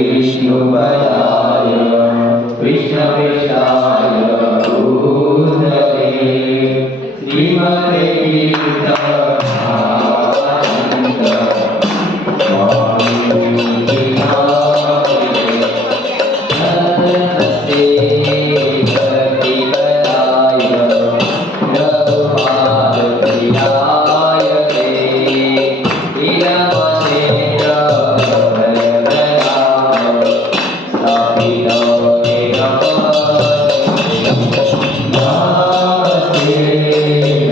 विष्णुपदाय कृष्णवेषाय भूतले श्रीमते गीतानन्द नमस्ते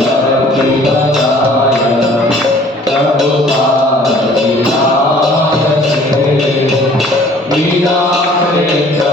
भक्तिपदाय रघुपादप्रियाय ते लीलावसेन्द्र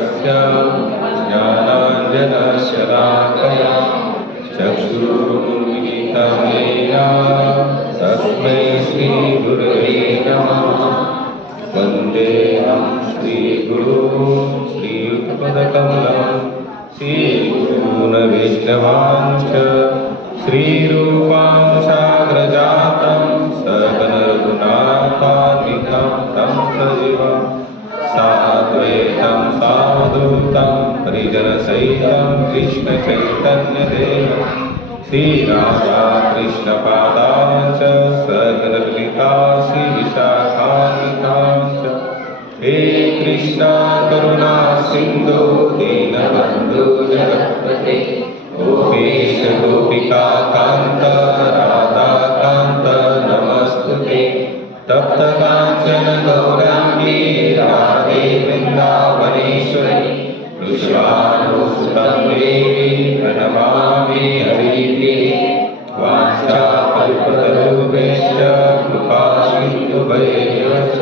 तस्य ज्ञानाञ्जनशलाकया चक्षुरुन्मिलितं येन तस्मै श्रीगुरवे नमः। वन्देऽहं श्रीगुरुं श्रीयुक्तपदकमलं श्रीगुरून् वैष्णवांश्च श्रीरूपां साग्रजातं सगणरघुनाथान्वितं तं सजीवं साद्वैतं सावधूतं परिजनसहितं कृष्णचैतन्यदेवं श्रीराधा कृष्णपादाञ्च सगणललिता श्रीविशाखान्विताञ्च। हे कृष्णा करुणा सिन्धु दीनबन्धु जगत्पते गोपीश गोपिका कान्त राधाकान्त नमस्तुते। तप्त काञ्चन गौराङ्गी राधे वृन्दावनेश्वरी विश्वानुसुतं देवी प्रणमामि हरिप्रिये। वाञ्छाकल्पतरुभ्यश्च कृपा सिन्धुभ्येव च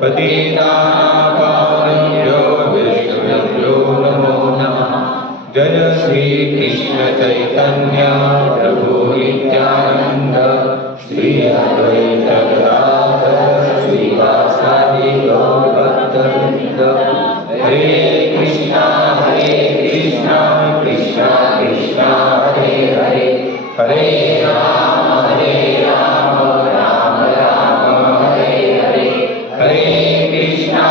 पतितानां पावनेभ्यो वैष्णवेभ्यो नमो नमः। जय श्री कृष्ण चैतन्य प्रभु नित्यानंद श्री अद्वैत गदाधर श्रीवासादि गौरभक्तवृंद। हरे कृष्णा कृष्णा कृष्णा हरे हरे हरे राम राम राम हरे हरे। हरे कृष्णा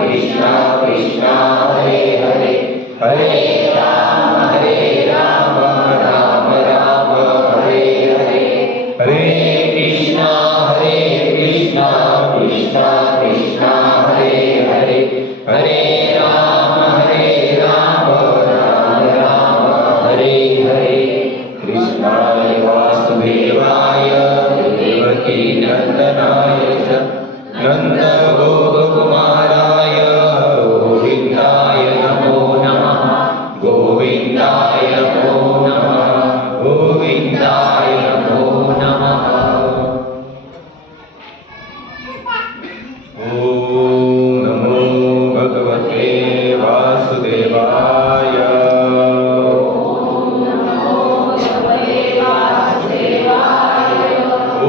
कृष्णा कृष्णा हरे हरे हरे राम राम राम हरे हरे। हरे कृष्णा कृष्णा कृष्णा हरे हरे हरे राम राम हरे हरे। कृष्णाय वासुदेवाय देवकी नंदनाय च नन्दगोपकुमाराय गोविन्दाय नमो नमः। गोविन्दाय नमो नमः। गोविन्दाय नमो नमः। ॐ नमो भगवते वासुदेवाय। ॐ नमो भगवते वासुदेवाय। ॐ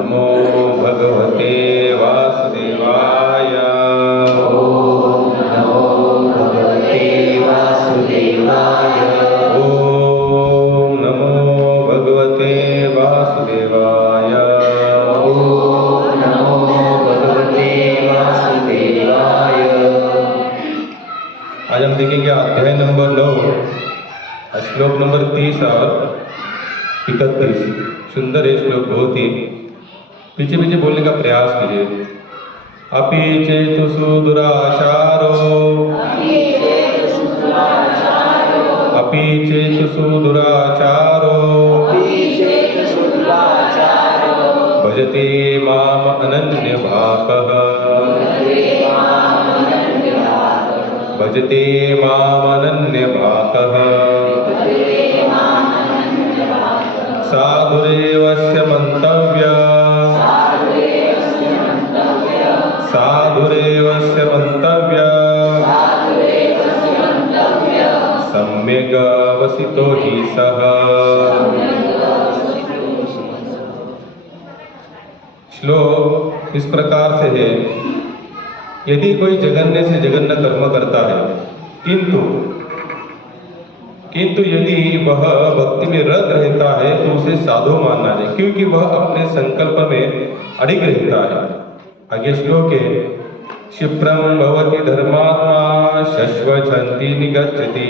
नमो भगवते वासुदेवाय। ॐ नमो भगवते वासुदेवाय। ॐ नमो भगवते वासुदेवाय। आज हम देखेंगे अध्याय नंबर 9 श्लोक नंबर 30 और 31। सुंदर है श्लोक बहुत ही। पीछे पीछे बोलने का प्रयास कीजिए। अपि चेतुषु दुराचारो अपि चेतुषु दुराचारो भजते माम अनन्यभाकः भजते माम अनन्यभाकः साधुरेवस्य मन्तव्य साधुरेवस्य मन्तव्य सम्यग् वसितो हि सः। श्लोक इस प्रकार से है। यदि कोई जघन्य से जघन्य कर्म करता है किंतु यदि वह भक्ति में रत रहता है तो उसे साधु मानना है, क्योंकि वह अपने संकल्प में अडिग रहता है। आगे श्लोक है। क्षिप्रं भवति धर्मात्मा शश्वच्छन्ति निगच्छति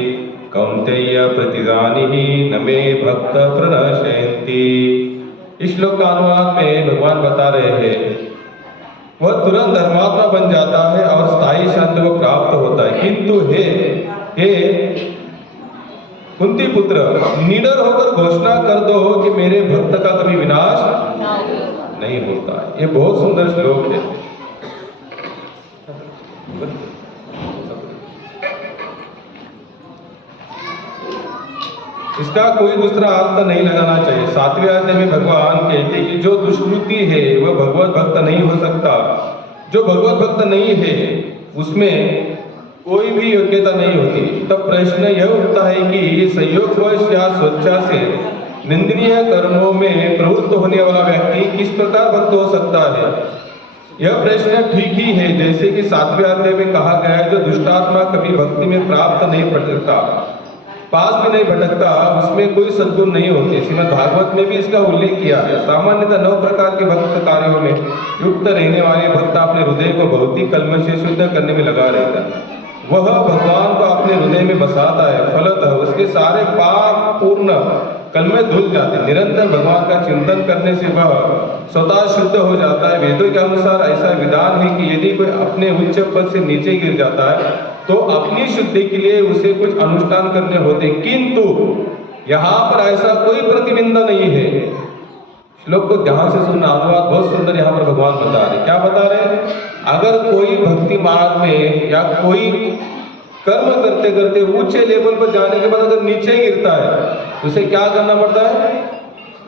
कौन्तेय प्रतिजानीहि न मे भक्त प्रणश्यन्ति। इस श्लोक का अनुवाद में भगवान बता रहे हैं वह तुरंत धर्मात्मा बन जाता है और स्थायी शांति को प्राप्त होता है, किंतु हे कुंती पुत्र निडर होकर घोषणा कर दो कि मेरे भक्त का कभी विनाश नहीं होता। ये बहुत सुंदर श्लोक है। इसका कोई दूसरा अर्थ नहीं लगाना चाहिए। 7वें अध्याय में भगवान कहते हैं कि जो दुष्कृति है वह भगवत भक्त नहीं हो सकता। जो भगवत भक्त नहीं है उसमें कोई भी योग्यता नहीं होती, तब प्रश्न यह उठता है कि संयोगवश या स्वेच्छा से निंदनीय कर्मों में प्रवृत्त होने वाला व्यक्ति किस प्रकार भक्त हो सकता है। यह प्रश्न ठीक ही है, जैसे कि 7वें अध्याय में कहा गया है, जो दुष्टात्मा कभी भक्ति में प्राप्त नहीं भटकता, पास भी नहीं भटकता, उसमें कोई सद्गुण नहीं होते। श्रीमद् भागवत में भी इसका उल्लेख किया है। सामान्यतः 9 प्रकार के भक्त कार्यों में युक्त रहने वाले भक्त अपने हृदय को भौतिक कलमश से शुद्ध करने में लगा रहता है। वह भगवान को अपने हृदय में बसाता है, फलतः उसके सारे पाप पूर्ण कल में धुल जाते। निरंतर भगवान का चिंतन करने से वह स्वतः शुद्ध हो जाता है। वेदों के अनुसार ऐसा विधान है कि यदि कोई अपने उच्च पद से नीचे गिर जाता है तो अपनी शुद्धि के लिए उसे कुछ अनुष्ठान करने होते, किंतु यहाँ पर ऐसा कोई प्रतिबंध नहीं है। श्लोक को ध्यान से सुनना, अनुवाद बहुत सुंदर यहाँ पर भगवान बता रहे। क्या बता रहे? अगर कोई भक्ति मार्ग में या कोई कर्म करते करते ऊंचे लेवल पर जाने के बाद अगर नीचे गिरता है तो उसे क्या करना पड़ता है?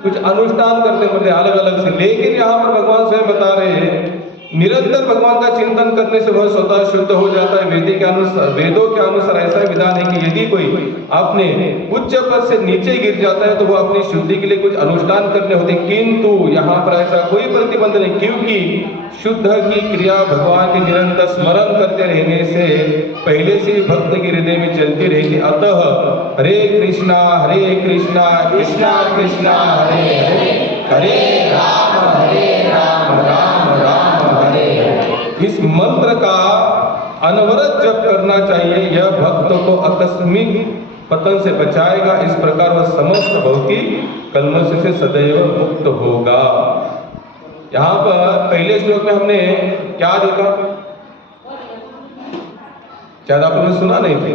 कुछ अनुष्ठान करने पड़ते अलग अलग से। लेकिन यहाँ पर भगवान स्वयं बता रहे हैं, निरंतर भगवान का चिंतन करने से वह स्वतः शुद्ध हो जाता है। वेदों के अनुसार ऐसा विधान है कि यदि कोई अपने उच्च पद से नीचे गिर जाता है तो वह अपनी शुद्धि के लिए कुछ अनुष्ठान करने होते, किंतु यहाँ पर ऐसा कोई प्रतिबंध नहीं, क्योंकि शुद्ध की क्रिया भगवान के निरंतर स्मरण करते रहने से पहले से भक्त के हृदय में चलती रहेगी। अतः हरे कृष्णा कृष्णा कृष्णा हरे हरे, हरे राम राम राम हरे हरे। इस मंत्र का अनवरत जप करना चाहिए। यह भक्त को आकस्मिक पतन से बचाएगा। इस प्रकार वह समस्त भौतिक कलमश से सदैव मुक्त होगा। यहाँ पर पहले श्लोक में हमने क्या देखा? शायद आप लोगों ने सुना नहीं थे।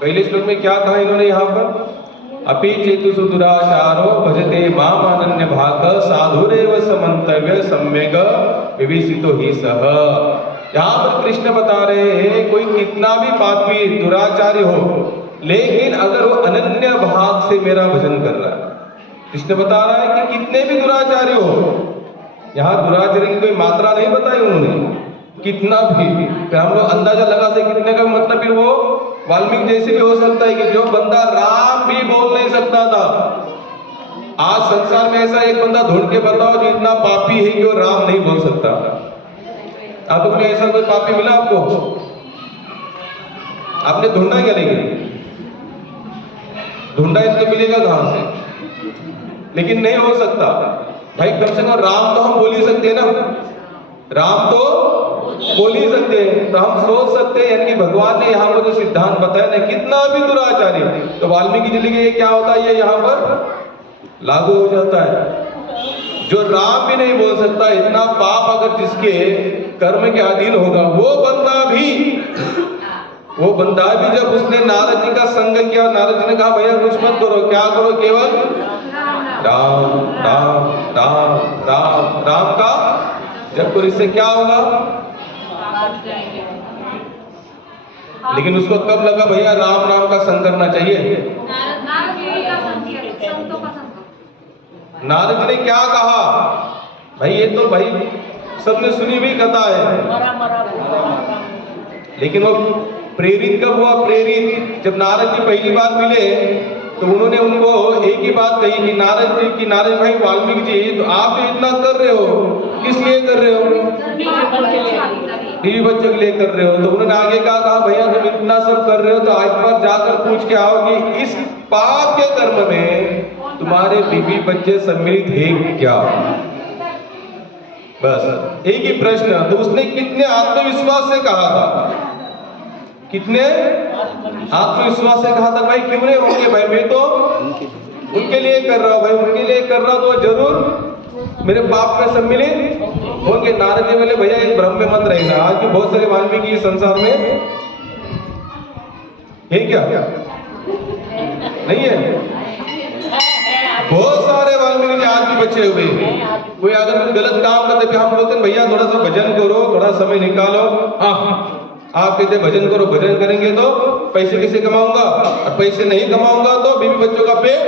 पहले श्लोक में क्या कहा इन्होंने? यहाँ पर अपि चेतुषु दुराचारो भजते माम अनन्य भाग साधुरेव समन्तव्य सम्यग विवेशितो ही सह। यहाँ पर कृष्ण बता रहे हैं, कोई कितना भी पापी दुराचारी हो, लेकिन अगर वो अनन्य भाग से मेरा भजन कर रहा है। कृष्ण बता रहा है कि कितने भी दुराचारी हो, यहाँ दुराचारी की कोई मात्रा नहीं बताई उन्होंने, कितना भी। फिर हम लोग अंदाजा लगा से कितने का मतलब फिर वो वाल्मीकि जैसे भी हो सकता है कि जो बंदा राम भी बोल नहीं सकता था, आज संसार में ऐसा एक बंदा ढूंढ के बताओ जो इतना पापी है कि वो राम नहीं बोल सकता। आप लोग ने ऐसा कोई पापी मिला आपको? आपने ढूंढा क्या? लेकिन ढूंढा इसको मिलेगा कहां से? लेकिन नहीं हो सकता भाई। कम से कम राम तो हम बोल ही सकते हैं ना, राम तो बोल ही सकते हैं। तो हम सोच सकते हैं यानी कि भगवान ने यहाँ पर जो सिद्धांत बताया ना, कितना भी दुराचारी, तो वाल्मीकि जी के क्या होता है, ये यहाँ पर लागू हो जाता है। जो राम भी नहीं बोल सकता, इतना पाप अगर जिसके कर्म के अधीन होगा, वो बंदा भी जब उसने नारद जी का संग किया, नारद जी ने कहा भैया कुछ मत करो, क्या करो, केवल राम राम राम राम राम का जब करो, इससे क्या होगा? लेकिन उसको कब लगा भैया राम नाम का संग करना चाहिए? नारद जी ने क्या कहा भाई? ये तो भाई सबने सुनी हुई कथा है, लेकिन वो प्रेरित कब हुआ? प्रेरित जब नारद जी पहली बार मिले तो उन्होंने उनको एक ही बात कही कि नारद भाई वाल्मीकि जी, तो आप जो इतना कर रहे हो किस लिए कर रहे हो? बीवी बच्चों के लिए कर रहे हो। तो उन्होंने आगे कहा भैया जब इतना सब कर रहे हो तो एक बार जाकर पूछ के आओ कि इस पाप के कर्म में तुम्हारे बीवी बच्चे सम्मिलित है क्या? बस एक ही प्रश्न। तो उसने कितने आत्मविश्वास से कहा था, कितने आत्मविश्वास से कहा था भाई क्यों नहीं होंगे भाई, मैं तो उनके लिए कर रहा हूं भाई, उनके लिए कर रहा हूं तो जरूर मेरे पाप में सम्मिलित होंगे। नारद जी बोले भैया इस भ्रम में मत रहना, आज भी बहुत सारे वाल्मीकि संसार में है क्या? नहीं है? बहुत सारे वाल्मीकि आज भी बचे हुए। कोई अगर कुछ गलत काम करते फिर हम बोलते भैया थोड़ा सा भजन करो, थोड़ा समय निकालो। आप कहते भजन करो, भजन करेंगे तो पैसे कैसे कमाऊंगा, और पैसे नहीं कमाऊंगा तो बीवी बच्चों का पेट।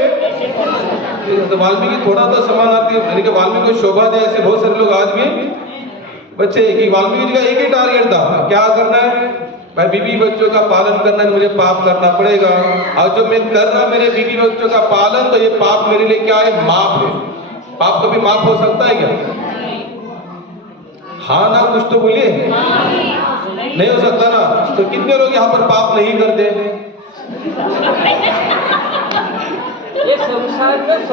तो वाल्मीकि थोड़ा तो समानार्थी, यानी कि वाल्मीकि को शोभा दे, ऐसे बहुत सारे लोग आज भी बच्चे कि वाल्मीकि जी का एक ही टारगेट था, क्या करना है भाई, बीवी बच्चों का पालन करना है, मुझे पाप करना पड़ेगा। और जो मैं कर रहा मेरे बीवी बच्चों का पालन, तो ये पाप मेरे लिए क्या है, माफ है। पाप कभी माफ हो सकता है क्या? हाँ ना, कुछ तो बोलिए। नहीं हो सकता ना। तो कितने लोग यहाँ पर पाप नहीं करते?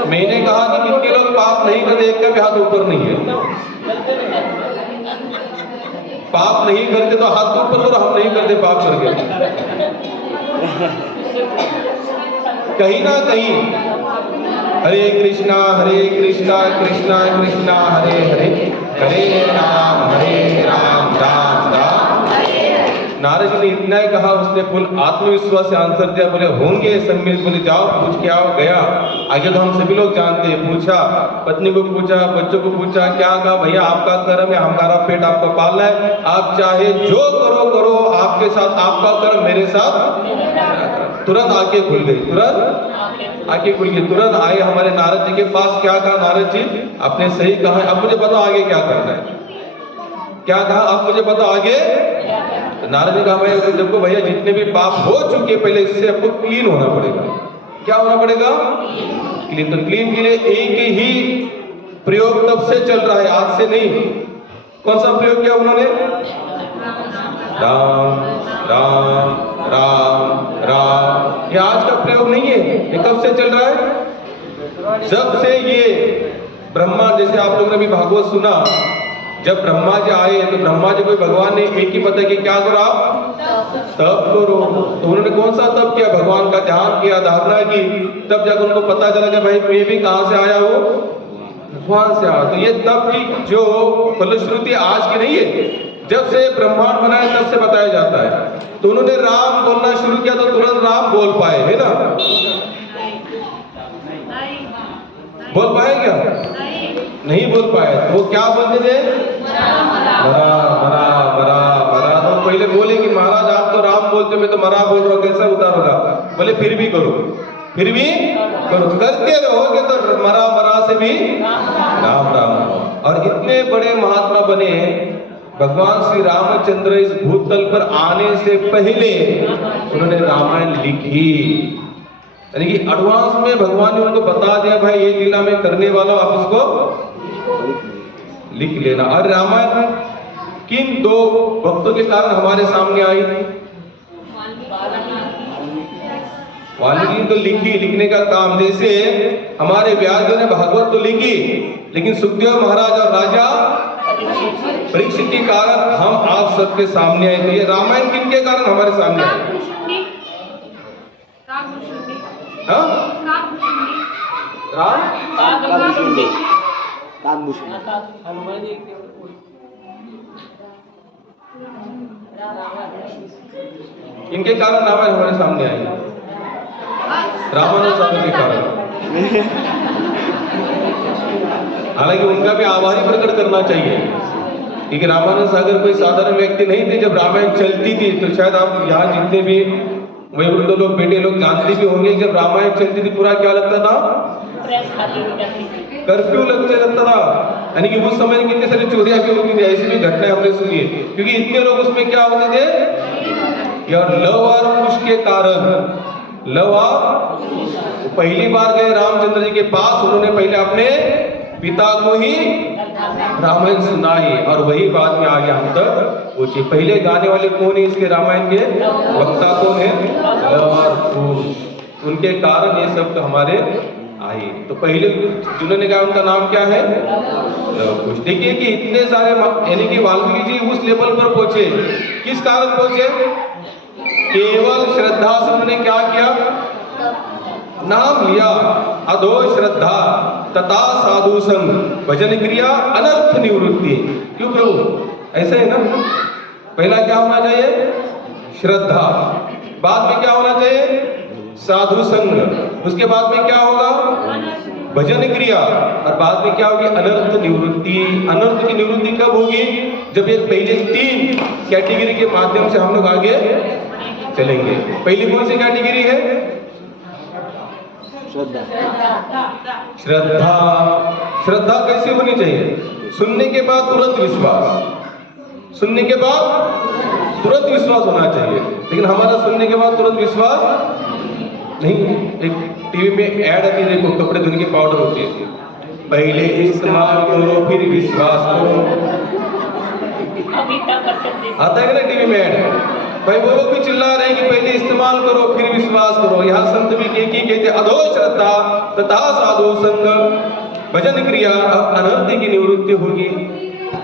मैंने कहा कि कितने लोग पाप नहीं करते, एक का भी हाथ ऊपर नहीं है। पाप नहीं करते तो हाथ ऊपर करो, हम नहीं करते पाप करके। कहीं ना कहीं हरे कृष्णा कृष्णा कृष्णा हरे हरे, हरे राम राम राम। नारद जी ने इतना ही कहा, उसने फुल आत्मविश्वास से आंसर दिया, बोले होंगे सम्मिलित, बोले जाओ पूछ के आओ। गया आगे तो हम सभी लोग जानते हैं, पूछा पत्नी को, पूछा बच्चों को, पूछा क्या कहा, भैया आपका कर्म है, हमारा पेट आपको पालना है, आप चाहे जो करो करो, आपके साथ आपका कर्म, मेरे साथ। तुरंत आंखें खुल गई, तुरंत आंखें खुल गई। तुरंत आए हमारे नारद जी के पास। क्या कहा नारद जी, आपने सही कहा है, अब मुझे बताओ आगे क्या करना है। क्या कहा, अब मुझे बताओ आगे। नारद जी कहा, भाई देखो भैया, जितने भी पाप हो चुके पहले, इससे आपको क्लीन होना पड़ेगा। क्या होना पड़ेगा? क्लीन। तो क्लीन के लिए एक ही प्रयोग तब से चल रहा है, आज से नहीं। कौन सा प्रयोग किया उन्होंने? राम राम राम राम। ये आज का प्रयोग नहीं है, ये कब से चल रहा है? जब से ये ब्रह्मा, जैसे आप लोगों ने भी भागवत सुना, जब ब्रह्मा जी आए तो ब्रह्मा जी को भगवान ने एक ही बताया कि क्या करो आप, तप करो। तो उन्होंने कौन सा तप किया? भगवान का ध्यान किया, धारणा की। तब जाकर उनको पता चला कि भाई मैं भी कहां से आया हूं, भगवान से आया। तो ये तप की जो फलश्रुति आज की नहीं है, जब से ब्रह्मांड बना है तब से बताया जाता है। तो उन्होंने राम बोलना शुरू किया तो तुरंत राम बोल पाए, है ना? बोल पाए क्या? नहीं बोल पाए। तो वो क्या बोलते थे? मरा मरा मरा मरा। तो पहले बोले कि महाराज आप तो राम बोलते, मैं तो मरा बोल रहा हूँ, कैसा उतार होगा? बोले फिर भी करो, फिर भी करो, करते रहोगे तो मरा मरा से भी राम राम। और इतने बड़े महात्मा बने, भगवान श्री रामचंद्र इस भूतल पर आने से पहले उन्होंने रामायण लिखी। यानी कि एडवांस में भगवान ने उनको बता दिया, भाई ये लीला में करने वाला, आप इसको लिख लेना। और रामायण किन दो भक्तों के कारण हमारे सामने आई? वाल्मीकि तो लिखी, लिखने का काम। जैसे हमारे व्यास जी ने भागवत तो लिखी, लेकिन सुखदेव महाराज और राजा परीक्षित के कारण हम आप सबके सामने आए। तो ये रामायण किन के कारण हमारे सामने आए? इनके कारण रामायण हमारे सामने आई, रामानुज सागर के कारण। हालांकि उनका भी आभारी प्रकट करना चाहिए, क्योंकि रामानंद सागर कोई साधारण व्यक्ति नहीं थे। जब रामायण चलती थी, तो शायद आप यहाँ जितने भी वयोवृद्ध लोग, बेटे लोग जानते भी होंगे, जब रामायण चलती थी पूरा क्या लगता था? कर्फ्यू लगता था। यानी कि उस समय कितने सारी चोरियां भी होती थी, ऐसी भी घटनाएं हमने सुनी है। क्योंकि इतने लोग उसमें क्या होते थे, और लव और कुश के कारण, लव और पहली बार गए रामचंद्र जी के पास, उन्होंने पहले अपने पिता को ही रामायण सुनाई, और वही बाद में आगे हम तक पहुंचे। पहले गाने वाले कौन है इसके रामायण के? वक्ता कौन है? लव और कुश। उनके कारण ये सब तो हमारे आए। तो पहले जिन्होंने कहा उनका नाम क्या है? लव कुश। देखिए कि इतने सारे, यानी कि वाल्मीकि जी उस लेवल पर पहुंचे, किस कारण पहुंचे? केवल श्रद्धा से उन्होंने क्या किया? नाम लिया। अधो श्रद्धा तथा साधु संग, भजन क्रिया अनर्थ निवृत्ति। क्यों प्रभु? ऐसा है ना। पहला क्या होना चाहिए? श्रद्धा। बाद में क्या होना चाहिए? साधु संग। उसके बाद में क्या होगा? भजन क्रिया। और बाद में क्या होगी? अनर्थ निवृत्ति। अनर्थ की निवृत्ति कब होगी? जब ये पहले 3 कैटेगरी के माध्यम से हम लोग आगे चलेंगे। पहली कौन सी कैटेगरी है? श्रद्धा। श्रद्धा कैसी होनी चाहिए? सुनने के बाद तुरंत विश्वास। सुनने के बाद तुरंत विश्वास होना चाहिए, लेकिन हमारा सुनने के बाद तुरंत विश्वास नहीं। एक टीवी में ऐड आती है, देखो कपड़े धोने की पाउडर होती है, पहले इस्तेमाल करो फिर विश्वास करो, आता है ना टीवी में ऐड। भाई वो लोग भी चिल्ला रहे हैं कि पहले इस्तेमाल करो फिर विश्वास करो। यहाँ संत भी कहते अधो श्रद्धा तथा साधु संग भजन क्रिया अनर्थ की निवृत्ति होगी।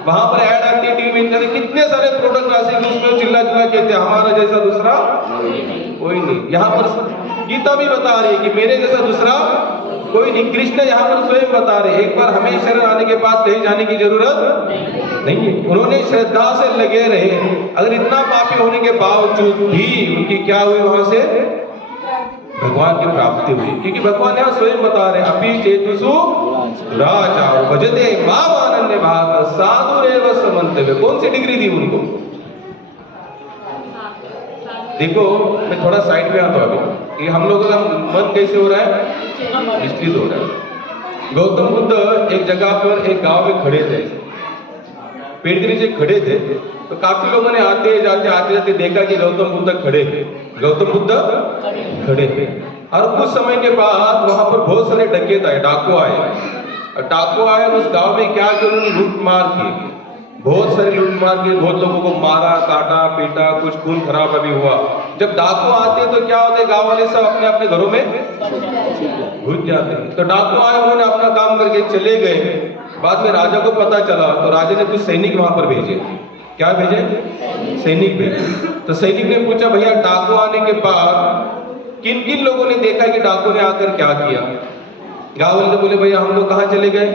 वहां पर ऐड आती है टीवी में, कितने सारे प्रोडक्ट ऐसे कि उसमें चिल्ला चिल्ला कहते हैं हमारा जैसा दूसरा कोई नहीं। यहाँ पर गीता भी बता रही है कि मेरे जैसा दूसरा कोई नहीं। कृष्ण यहाँ पर स्वयं बता रहे, एक बार हमें शरण आने के बाद कहीं जाने की जरूरत नहीं है। उन्होंने श्रद्धा से लगे रहे, अगर इतना पापी होने के बावजूद भी उनकी क्या हुई, वहां से भगवान की प्राप्ति हुई। क्योंकि भगवान यहाँ स्वयं बता रहे अपि चेतुषु दुराचारो भजते माम अनन्य भाव साधुरेव समन्तव्य। कौन सी डिग्री दी उनको? देखो मैं थोड़ा साइड में आता हूँ अभी कि हम लोगों का मन कैसे हो रहा है, विचलित हो रहा है। गौतम बुद्ध एक जगह पर एक गांव में खड़े थे, पेड़ के नीचे खड़े थे, तो काफी लोगों ने आते जाते देखा कि गौतम बुद्ध खड़े थे, गौतम बुद्ध खड़े थे। और कुछ समय के बाद वहां पर बहुत सारे डकैत आए, डाकू आए, और डाकू आए उस गांव में क्या किया, उन्होंने लूट मार की, बहुत सारे लूट मार के बहुत लोगों को मारा, काटा, पीटा, कुछ खून खराबा भी हुआ। जब डाकू आते हैं तो क्या होता है, गांव वाले सब अपने अपने घरों में घुस जाते हैं। तो डाकू आए, उन्होंने अपना काम करके चले गए। बाद में राजा को पता चला तो राजा ने कुछ सैनिक वहां पर भेजे। क्या भेजे? सैनिक भेजे। तो सैनिक ने पूछा भैया डाकू आने के बाद किन किन लोगों ने देखा कि डाकू ने आकर क्या किया? गांव वाले बोले भैया हम लोग कहाँ चले गए,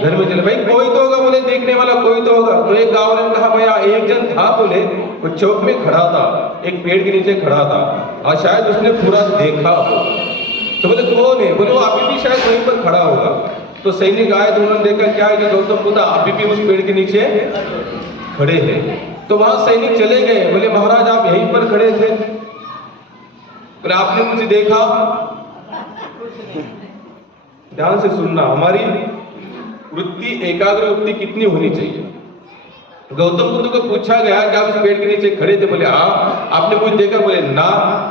घर में चले। भाई कोई तो होगा, बोले देखने वाला कोई तो होगा। तो एक गांव वाले ने कहा भैया एक जन था, बोले वो चौक में खड़ा था, एक पेड़ के नीचे खड़ा था और शायद उसने पूरा देखा हो। तो बोले कौन है? बोले वो अभी भी शायद वहीं पर खड़ा होगा। तो सैनिक आए तो उन्होंने देखा क्या है कि गौतम बुद्ध अभी भी उस पेड़ के नीचे खड़े हैं। तो वहां सैनिक चले गए, बोले महाराज आप यहीं पर खड़े थे, बोले आपने मुझे देखा? ध्यान से सुनना, हमारी वृत्ति एकाग्र वृत्ति कितनी होनी चाहिए। गौतम बुद्ध को पूछा गया कि आप इस पेड़ के नीचे खड़े थे, बोले हाँ। आपने कुछ देखा? बोले ना।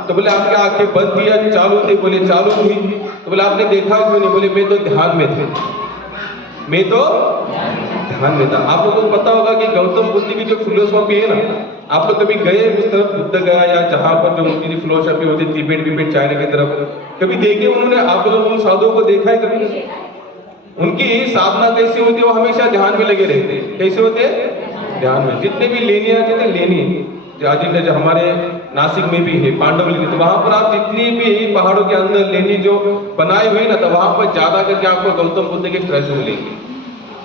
तो बोले आपकी आंखें बंद थी या चालू थी? बोले चालू थी। तो बोले आपने देखा क्यों नहीं? बोले मैं तो ध्यान में थे, मैं तो ध्यान में था। आप लोगों को पता होगा कि गौतम बुद्ध की जो फिलोसॉफी है ना, आप लोग कभी गए उस तरफ बुद्ध गया या जहां पर जो उनकी फिलोसॉफी होती है तिब्बत चाइना की तरफ, कभी देखे उन्होंने? आप लोगों ने उन साधुओं को देखा है कभी? उनकी साधना कैसी होती है? वो हमेशा ध्यान में लगे रहते हैं। कैसे होते हैं? ध्यान में। जितने भी लेनी आते थे लेनी, जो हमारे नासिक में भी है पांडव लेनी, तो वहां पर आप जितनी भी पहाड़ों के अंदर लेनी जो बनाई हुई ना, तो वहां पर ज्यादा करके आपको गौतम बुद्ध के स्टैचू मिलेंगे।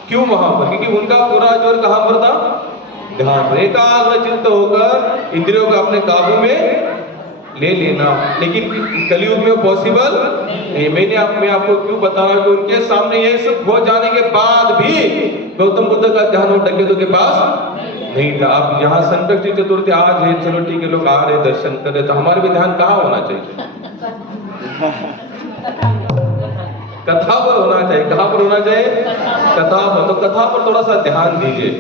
क्यों वहां पर? क्योंकि उनका पूरा जोर कहां पर था? ध्यान पर। एकाग्र चित्त होकर इंद्रियों को अपने काबू में ले लेना। लेकिन कलयुग में पॉसिबल नहीं। मैं आपको क्यों बता रहा हूं कि उनके सामने ये सब हो जाने के बाद भी गौतम बुद्ध का ध्यान और डकैतों के पास नहीं था। अब यहाँ संकष्टी चतुर्थी आज है, चलो ठीक है, लोग आ रहे दर्शन कर रहे, तो हमारे भी ध्यान कहाँ होना चाहिए? कथा पर होना चाहिए। कहाँ पर होना चाहिए? कथा पर। तो कथा पर थोड़ा सा ध्यान दीजिए।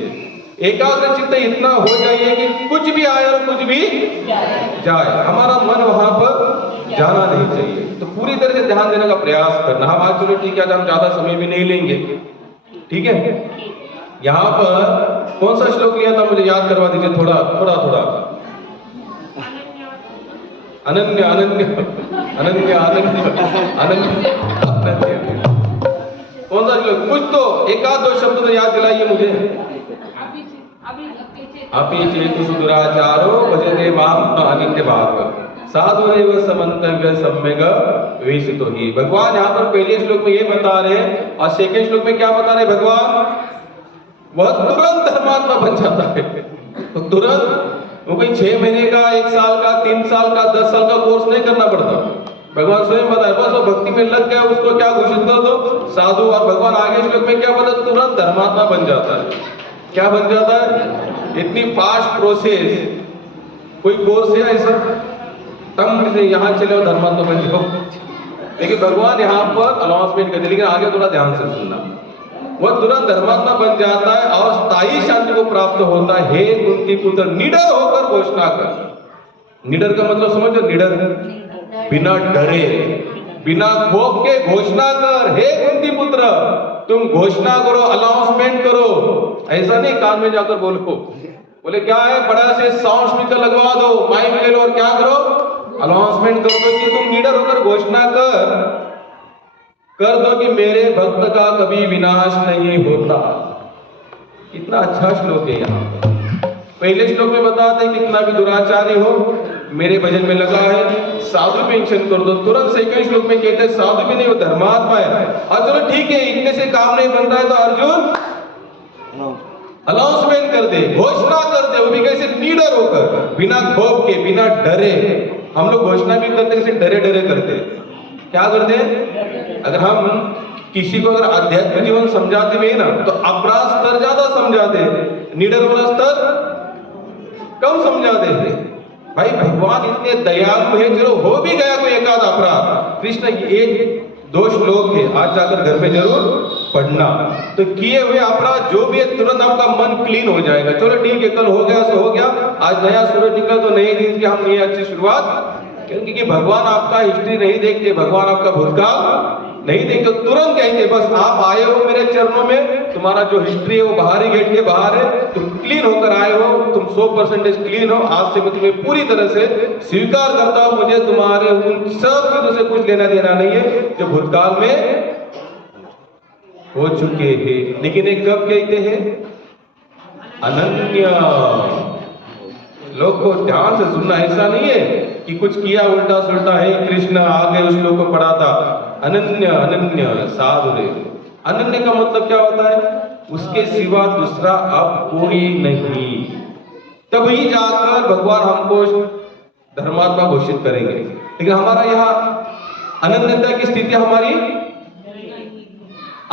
एकाग्र चित्त इतना हो जाइए कि कुछ भी आए और कुछ भी जाए, हमारा मन वहां पर जाना नहीं चाहिए। तो पूरी तरह से ध्यान देने का प्रयास करना। हम आज चलो ठीक है, हम ज्यादा समय भी नहीं लेंगे, ठीक है। यहाँ पर कौन सा श्लोक लिया था, मुझे याद करवा दीजिए थोड़ा थोड़ा थोड़ा। अनन्य अनन्य अनन्य अनन्य अनन्य, कौन सा श्लोक? कुछ तो एक आध दो शब्द तो याद दिलाइए मुझे। अपि चेतुषु दुराचारो भजते माम अनन्य भाव साधुरेव समन्तव्य सम्यक विवेशितो हि। भगवान यहाँ पर पहले श्लोक में ये बता रहे हैं और सेकंड श्लोक में क्या बता रहे भगवान? वह तुरंत धर्मात्मा बन जाता है। तो तुरंत वो कोई 6 महीने का, 1 साल का, 3 साल का, 10 साल का कोर्स नहीं करना पड़ता। भगवान स्वयं बताए, बस वो भक्ति में लग गया, उसको क्या घोषित कर दो साधु। और भगवान आगे श्लोक में क्या बता, तुरंत धर्मात्मा बन जाता है। क्या बन जाता है? इतनी फास्ट प्रोसेस, कोई कोर्स है ऐसा? तम से यहाँ चले और धर्मात्मा बन जाओ। लेकिन भगवान यहाँ पर अनाउंसमेंट करते, लेकिन आगे थोड़ा ध्यान से सुनना। वह तुरंत धर्मात्मा बन जाता है और स्थायी शांति को प्राप्त होता है। हे कुंती पुत्र, निडर होकर घोषणा कर। निडर का मतलब समझो, निडर बिना डरे, बिना खौफ के घोषणा कर। हे कुंती पुत्र, तुम घोषणा करो, अनाउंसमेंट करो। ऐसा नहीं कान में जाकर बोलो, बोले क्या है, बड़ा से साउंड स्पीकर लगवा दो, माइक ले लो और क्या करो, अनाउंसमेंट कर दो कि तुम निडर होकर घोषणा कर दो कि मेरे भक्त का कभी विनाश नहीं होता। कितना अच्छा श्लोक है। यहाँ पहले श्लोक में बताते कितना भी दुराचारी हो मेरे भजन में लगा है, साधु पेंशन कर दो। तुरंत सेकंड श्लोक में कहते हैं साधु भी नहीं, वो धर्मात्मा है। और चलो ठीक है, इतने से काम नहीं बन रहा है तो अर्जुन अनाउंसमेंट कर दे, घोषणा कर दे, वो भी कैसे, निडर होकर, बिना खौफ के, बिना डरे। हम लोग घोषणा भी करते कैसे, डरे डरे करते। क्या करते हैं, अगर हम किसी को अगर आध्यात्मिक जीवन समझाते भी है ना तो अपराध स्तर ज्यादा समझाते, निडर वाला स्तर कम समझाते हैं। भाई भगवान इतने दयालु है, चलो हो भी गया कोई एकाध अपराध, कृष्ण ये 2 श्लोक है, आज जाकर घर में जरूर पढ़ना। तो किए हुए अपराध जो भी है तुरंत आपका मन क्लीन हो जाएगा। चलो ठीक है, कल हो गया सो हो गया, आज नया सूरज निकला तो नए दिन की हम नई अच्छी शुरुआत। क्योंकि भगवान आपका हिस्ट्री नहीं देखते, भगवान आपका भूतकाल नहीं देखते, तुरंत कहेंगे बस आप आए हो मेरे चरणों में, तुम्हारा जो हिस्ट्री है वो बाहरी गेट के बाहर है, तुम क्लीन होकर आए हो, तुम 100% क्लीन हो। आज से मैं तुम्हें पूरी तरह से स्वीकार करता हूं, मुझे तुम्हारे उन सब चीजों से कुछ लेना देना नहीं है जो भूतकाल में हो चुके हैं। लेकिन एक कब कहते हैं, अनन्य। लोग को ध्यान से सुनना, ऐसा नहीं है कि कुछ किया उल्टा सुल्टा है, कृष्ण आगे उस लोग को पढ़ा था। अनन्य, अनन्य साधु रे। अनन्य का मतलब क्या होता है, उसके सिवा दूसरा अब कोई नहीं। तभी जाकर भगवान हमको धर्मात्मा घोषित करेंगे। लेकिन हमारा यहाँ अनन्यता की स्थिति हमारी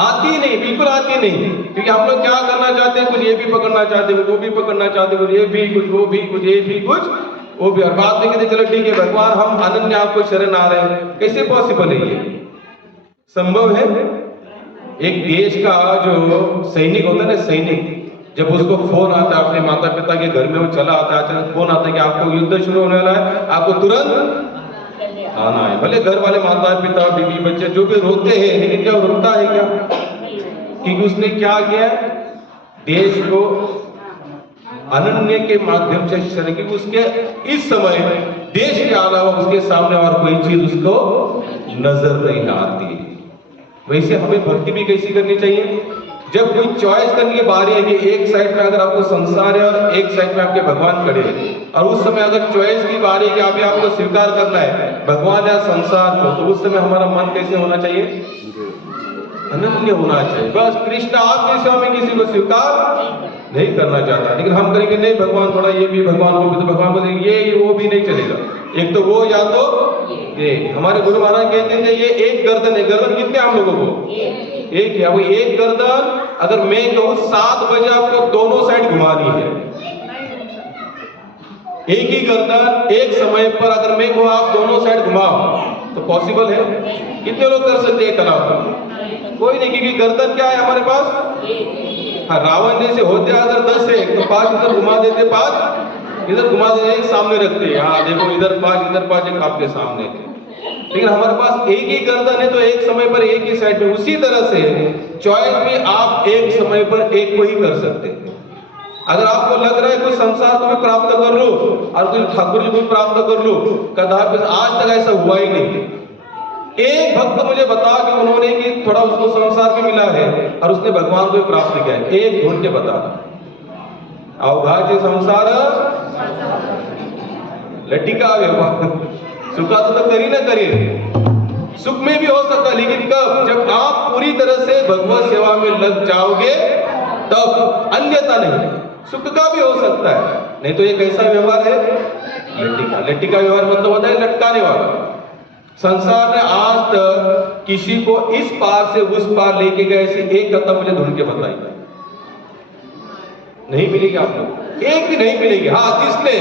आती नहीं, बिल्कुल आती नहीं। क्योंकि हम लोग क्या करना चाहते हैं, कुछ ये भी पकड़ना चाहते हैं, वो भी पकड़ना चाहते हैं, कुछ ये भी, कुछ वो भी, कुछ ये भी, कुछ वो भी। और बात में कहते चलो ठीक है भगवान हम अनन्य आपको शरण आ रहे हैं। कैसे पॉसिबल है, ये संभव है? एक देश का जो सैनिक होता है ना, सैनिक जब उसको फोन आता है अपने माता पिता के घर में, वो चला आता है, अचानक फोन आता है कि आपको युद्ध शुरू होने वाला है, आपको तुरंत आना है। भले घर वाले माता पिता बीवी बच्चे जो भी रोते हैं, लेकिन क्या रुकता है क्या? क्योंकि उसने क्या किया, देश को अनन्य के माध्यम से शरण, क्योंकि उसके इस समय देश के अलावा उसके सामने और कोई चीज उसको नजर नहीं आती। वैसे हमें भक्ति भी कैसी करनी चाहिए, जब कोई चॉइस करने की बारी है कि एक साइड में अगर आपको संसार है और एक साइड में आपके भगवान खड़े हैं, और उस समय अगर चॉइस की बारी है कि अभी आपको स्वीकार करना है भगवान या संसार को, तो उस समय हमारा मन कैसे होना चाहिए, अनन्य होना चाहिए। बस कृष्ण आपकी सेवा में किसी को स्वीकार नहीं करना चाहता। लेकिन हम करेंगे नहीं भगवान थोड़ा ये भी, भगवान वो भी, तो भगवान बोलेंगे ये वो भी नहीं चलेगा, एक तो वो या तो ये। हमारे गुरु महाराज कहते थे ये एक गर्दन है, गर्दन कितने हम लोगों को, एक है। वो एक गर्दन अगर मैं कहूं 7 बजे आपको दोनों साइड घुमानी है, एक ही गर्दन एक समय पर अगर मैं कहूं आप दोनों साइड घुमाओ तो पॉसिबल है? कितने लोग कर सकते हैं कला पर? कोई नहीं, क्योंकि गर्दन क्या है हमारे पास। हाँ, रावण जैसे होते अगर 10 है तो 5 इधर घुमा देते, 5 इधर घुमा देते, एक सामने रखते हैं, हाँ देखो इधर 5 इधर 5, एक आपके सामने। लेकिन हमारे पास एक ही गर्दन है तो एक समय पर एक ही साइड में। उसी तरह से चॉइस भी आप एक समय पर एक को ही कर सकते हैं। अगर आपको लग रहा है कोई संसार को भी प्राप्त कर लो और कोई ठाकुर जी को भी प्राप्त कर लो, कदापि आज तक ऐसा हुआ ही नहीं। एक भक्त मुझे बता कि उन्होंने कि थोड़ा उसको संसार भी मिला है और उसने भगवान को भी प्राप्त किया है, एक ढूंढ के बता। अवघाचे संसार लटिका व्यवहार, सुखा तो करी ना करिए, सुख में भी हो सकता है, लेकिन कब, जब आप पूरी तरह से भगवत सेवा में लग जाओगे तब, अन्यथा नहीं। सुख का भी हो सकता है, नहीं तो एक ऐसा व्यवहार है लटिका। लटिका व्यवहार मतलब होता है लटकाने वाला। संसार ने आज तक किसी को इस पार से उस पार लेके गए ऐसी एक कथा मुझे ढूंढ के बताई नहीं मिलेगी आपको, एक भी नहीं मिलेगी। हाँ, जिसने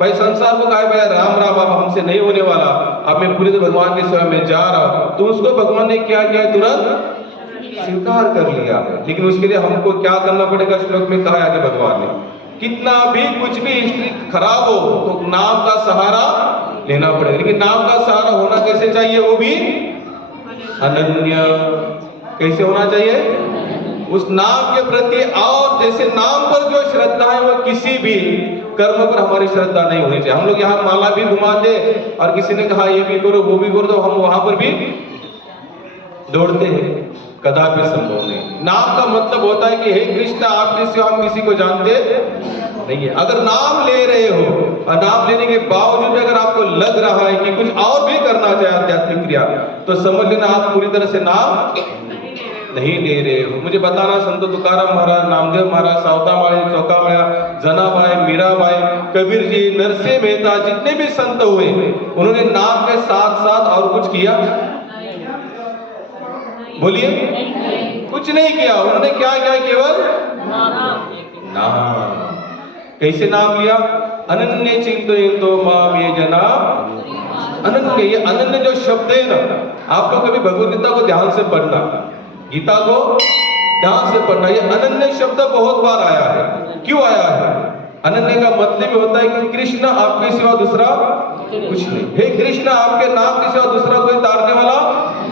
भाई संसार को कहा भाई राम राम बाबा हमसे नहीं होने वाला, अब मैं पूरे भगवान की सेवा में जा रहा हूं, तो उसको भगवान ने क्या किया, तुरंत स्वीकार कर लिया है, लेकिन उसके लिए हमको क्या करना पड़ेगा? श्लोक में कहा आगे भगवान ने, कितना भी कुछ भी स्थिति खराब हो तो नाम का सहारा लेना पड़ेगा। लेकिन नाम का सहारा होना कैसे चाहिए? वो भी अनन्य। कैसे होना चाहिए? उस नाम के प्रति, और जैसे नाम पर जो श्रद्धा है वो किसी भी कर्म पर हमारी श्रद्धा नहीं होनी चाहिए। हम लोग यहाँ माला भी घुमाते और किसी ने कहा ये भी करो वो भी करो तो हम वहां पर भी दौड़ते हैं, कदापि संभव नहीं। नाम का मतलब होता है कि हे कृष्ण आपके सिवा हम किसी को जानते नहीं है। अगर नाम ले रहे हो और नाम लेने के बावजूद अगर आपको लग रहा है कि कुछ और भी करना चाहिए आध्यात्मिक क्रिया, तो समझ लेना आप पूरी तरह से नाम नहीं ले रहे हो। मुझे बताना, संत तुकाराम महाराज, नामदेव महाराज, सावतामाळी, चौकामाळा, जनाबाई, मीराबाई, कबीर जी, नरसिंह मेहता, जितने भी संत हुए उन्होंने नाम के साथ साथ और कुछ किया? बोलिए, कुछ नहीं किया। उन्होंने क्या किया? केवल नाम। कैसे नाम लिया? अनन्य चिंतयन्तो माम ये जना अनन्य। ये अनन्य जो शब्द है ना, आपको कभी भगवद गीता को ध्यान से पढ़ना, गीता को ध्यान से पढ़ना। ये अनन्य शब्द बहुत बार आया है। क्यों आया है? अनन्य का मतलब होता है कि कृष्ण आपके सिवा दूसरा कुछ नहीं। हे कृष्ण आपके नाम के सिवा दूसरा कोई तारने वाला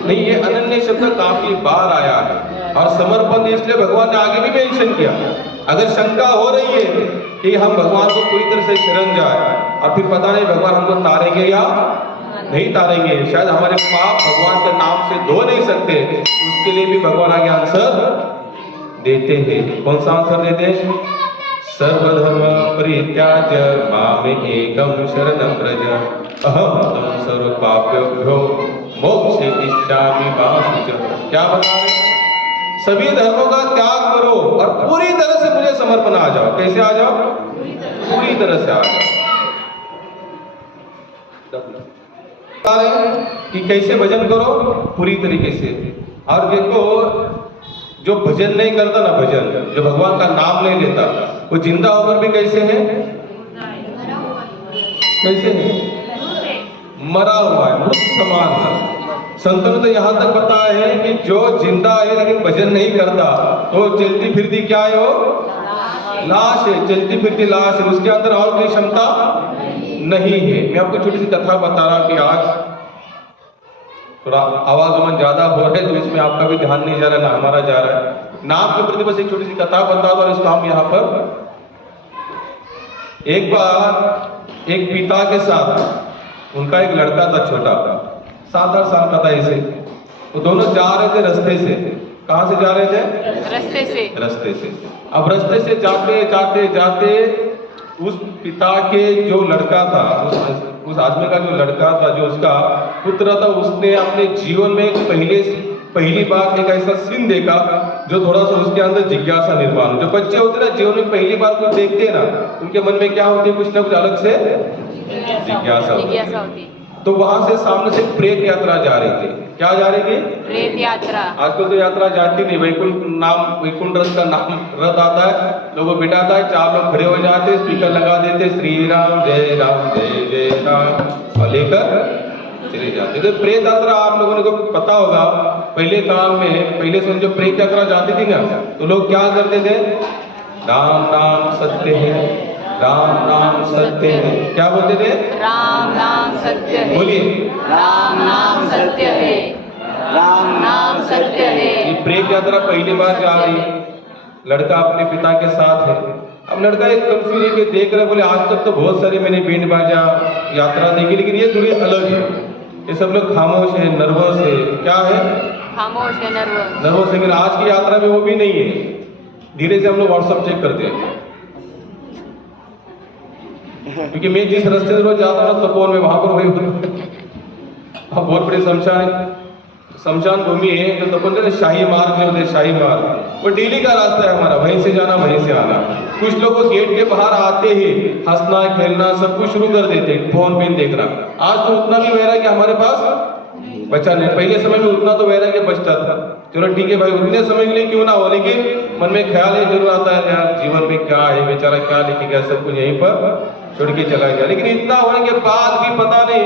नहीं। ये अनन्य शब्द काफी बार आया है और समर्पण इसलिए भगवान ने आगे भी मेंशन किया। अगर शंका हो रही है कि हम भगवान को पूरी तरह से शरण जाए और फिर पता नहीं भगवान हमको तारेंगे या नहीं तारेंगे, शायद हमारे पाप भगवान के नाम से धो नहीं सकते, उसके लिए भी भगवान आगे आंसर देते हैं। कौन सा आंसर देते हैं? सर्वधर्म परित्याज्य माम एकम शरणं व्रज अहम त्वं सर्व पापेभ्यो मोक्षयिष्यामि मा शुचः। क्या बता रहे? सभी धर्मों का त्याग करो और पूरी तरह से मुझे समर्पण आ जाओ। कैसे आ जाओ? पूरी तरह से आ जाओ। कि कैसे भजन करो? पूरी तरीके से। और देखो, जो भजन नहीं करता ना, भजन जो भगवान का नाम नहीं लेता, वो जिंदा होकर भी कैसे है? कैसे है? मरा हुआ है, मृत समान है। संतों ने तो यहाँ तक बताया है कि जो जिंदा है लेकिन भजन नहीं करता तो चलती फिरती क्या है? वो लाश है, चलती फिरती लाश है, उसके अंदर और कोई क्षमता नहीं है। मैं आपको छोटी सी कथा बता रहा कि आज थोड़ा आवागमन ज्यादा हो रहा है तो इसमें आपका भी ध्यान नहीं जा रहा, ना हमारा जा रहा है। नाम के प्रति बस एक छोटी सी कथा बता दो और इसको हम यहाँ पर। एक बार एक पिता के साथ उनका एक लड़का था, छोटा 7-8 साल का था इसे। वो दोनों जा रहे थे रास्ते से। कहाँ से जा रहे थे? रास्ते से। अब रास्ते से जाते जाते जाते उस पिता के जो लड़का था, उस आदमी का जो लड़का था, जो उसका पुत्र था, उसने अपने जीवन में पहली बार एक ऐसा सीन देखा जो थोड़ा सा उसके अंदर जिज्ञासा निर्माण। जो बच्चे होते ना जीवन में पहली बार कुछ देखते हैं ना, उनके मन में क्या होती है? कुछ ना कुछ अलग से जिज्ञासा होती। तो वहां से सामने से प्रेत यात्रा जा रही थी। क्या जा रही थी? प्रेत यात्रा। आजकल तो यात्रा जाती नहीं, वैकुंठ रथ का नाम रथ आता है, लोगों बिठाता है, 4 लोग खड़े हो जाते, स्पीकर लगा देते, श्री राम जय जय राम और लेकर चले जाते। तो प्रेत यात्रा आप लोगों को पता होगा, पहले से जो प्रेत यात्रा जाती थी ना, तो लोग क्या करते थे? राम नाम सत्य है, राम नाम सत्य है। क्या बोलते थे? राम नाम सत्य है। बोलिए, राम नाम सत्य है, राम नाम सत्य है। ये प्रेत यात्रा पहली बार जा रही है, लड़का अपने पिता के साथ है। अब लड़का एक कंफ्यूज है कि देख रहे, बोले आज तक तो बहुत सारे मैंने बैंड बाजा यात्रा देखी, लेकिन ये थोड़ी अलग है। ये सब लोग खामोश है, नर्वस है। क्या है? खामोश है, नर्वस। है, लेकिन आज की यात्रा में वो भी नहीं है। धीरे से हम लोग व्हाट्सएप चेक करते हैं, क्योंकि मैं जिस रास्ते से रोज जाता हूँ तपोवन में, वहां पर वही वहाँ बहुत बड़ी शमशान भूमि है। जो तपोवन कहते शाही मार्ग जो होते, शाही मार्ग वो डेली का रास्ता है हमारा, वहीं से जाना वहीं से आना। कुछ लोग गेट के बाहर आते ही हंसना खेलना सब कुछ शुरू कर देते, फोन पे देखना। आज तो उतना भी वैराग्य हमारे पास बचा नहीं। पहले समय में उतना तो वैराग्य बचता था। चलो ठीक है भाई, उतने समय के लिए क्यों ना हो, लेकिन मन में ख्याल है जरूर आता है यार जीवन में क्या है, बेचारा क्या लेके गया, सब कुछ यहीं पर छोड़ के चला गया। लेकिन इतना होने के बाद भी पता नहीं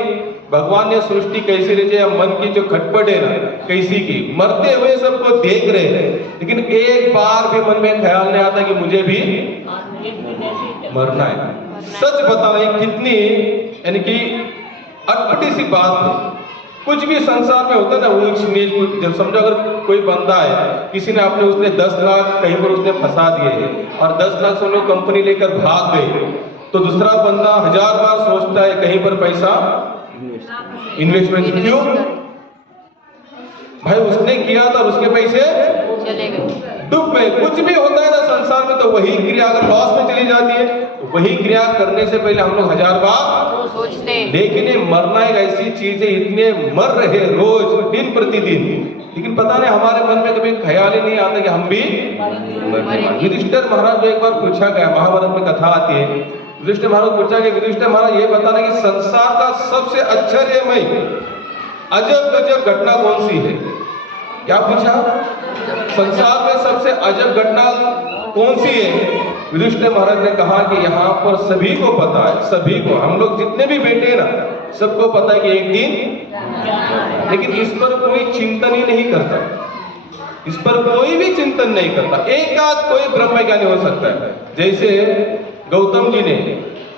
भगवान ने सृष्टि कैसी रची है, मन की जो खटपट है ना कैसी की, मरते हुए सबको देख रहे हैं, लेकिन एक बार भी मन में ख्याल नहीं आता कि मुझे भी मरना है। सच बताना ये कितनी यानी कि अटपटी सी बात है। कुछ भी संसार में होता है ना, वो नीच, जब समझो अगर कोई बंदा है, किसी ने आपने उसने 10 लाख कहीं पर उसने फंसा दिए हैं और 10 लाख से लोग कंपनी लेकर भाग गए, तो दूसरा बंदा 1000 बार सोचता है कहीं पर पैसा इन्वेस्टमेंट। क्यों भाई, उसने किया था और उसके पैसे चले गए, डूब गए। कुछ भी होता है ना संसार में, तो वही क्रिया अगर लॉस में चली जाती है तो वही क्रिया करने से पहले हम लोग 1000 बार सोचते हैं। लेकिन ये मरना एक ऐसी चीज है, इतने मर रहे रोज दिन प्रतिदिन, लेकिन पता नहीं हमारे मन में कभी ख्याल ही नहीं आता कि हम भी मरने वाले। युधिष्ठिर महाराज को एक बार पूछा गया, महाभारत में कथा आती है, युधिष्ठिर महाराज पूछा गया, युधिष्ठिर महाराज ये बताना कि संसार का सबसे आश्चर्यमय अजब गजब घटना कौन सी है? क्या पूछा? संसार में सबसे अजब घटना कौन सी है? युधिष्ठिर महाराज ने कहा कि यहाँ पर सभी को पता है, सभी को, हम लोग जितने भी बैठे हैं ना सबको पता है कि एक दिन, लेकिन इस पर कोई चिंतन ही नहीं करता, इस पर कोई भी चिंतन नहीं करता। एक आध कोई ब्रह्मज्ञानी हो सकता है, जैसे गौतम जी ने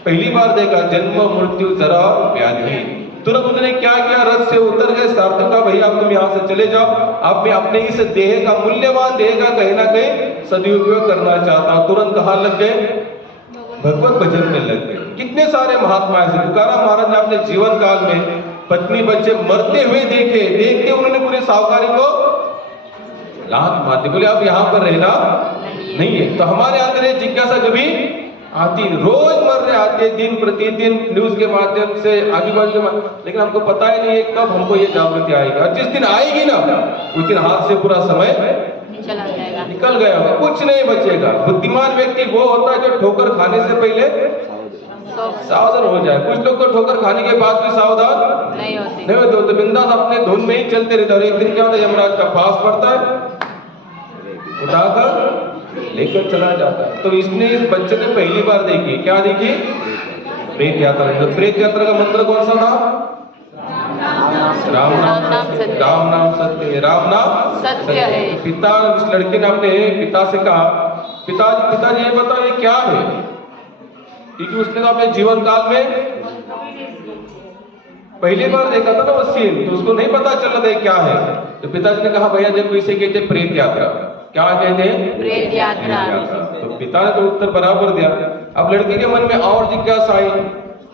पहली बार देखा जन्म मृत्यु जरा व्याधि, तुरंत उन्होंने क्या किया, रथ से उतर गए, सार्थक का भैया अब तुम यहाँ से चले जाओ, अब मैं अपने इस देह का, मूल्यवान देह का कहीं ना कहीं सदुपयोग करना चाहता हूं। तुरंत कहाँ लग गए? भगवत भजन में लग गए। कितने सारे महात्मा ऐसे, तुकाराम महाराज ने अपने जीवन काल में पत्नी बच्चे मरते हुए देखे, देखते उन्होंने पूरे सावकारी को लात मारते, बोले अब यहाँ पर रहना नहीं है। तो हमारे अंदर ये जिज्ञासा कभी आती, रोज मर रहे आते दिन प्रतिदिन न्यूज के माध्यम से, आजू बाजू के माध्यम, लेकिन हमको पता ही नहीं है कब हमको ये जागृति आएगी। और जिस दिन आएगी ना उस दिन हाथ से पूरा समय चला जाएगा, निकल गया होगा, कुछ नहीं बचेगा। बुद्धिमान व्यक्ति वो होता है जो ठोकर खाने से पहले सावधान हो जाए। कुछ लोग तो ठोकर खाने के बाद भी सावधान नहीं होते, नहीं होते, तो बिंदास अपने धुन में ही चलते रहते। और एक दिन क्या होता है, यमराज का पास पड़ता है, उठाकर लेकर चला जाता है। तो इसने, इस बच्चे ने पहली बार देखी, क्या देखी? प्रेत यात्रा। तो प्रेत यात्रा का मंत्र कौन सा था? राम नाम सत्य, राम नाम सत्य है, राम नाम सत्य है। पिता, उस लड़के ने अपने पिता से कहा, पिताजी ये बताओ ये क्या है? क्योंकि उसने तो अपने जीवन काल में पहली बार देखा था ना वो सीन, तो उसको नहीं पता चल रहा था क्या है। तो पिताजी ने कहा भैया देखो इसे कहते प्रेत यात्रा। क्या कहते हैं? प्रेत यात्रा। तो पिता ने तो उत्तर बराबर दिया। अब लड़के के मन में और जिज्ञासा आई,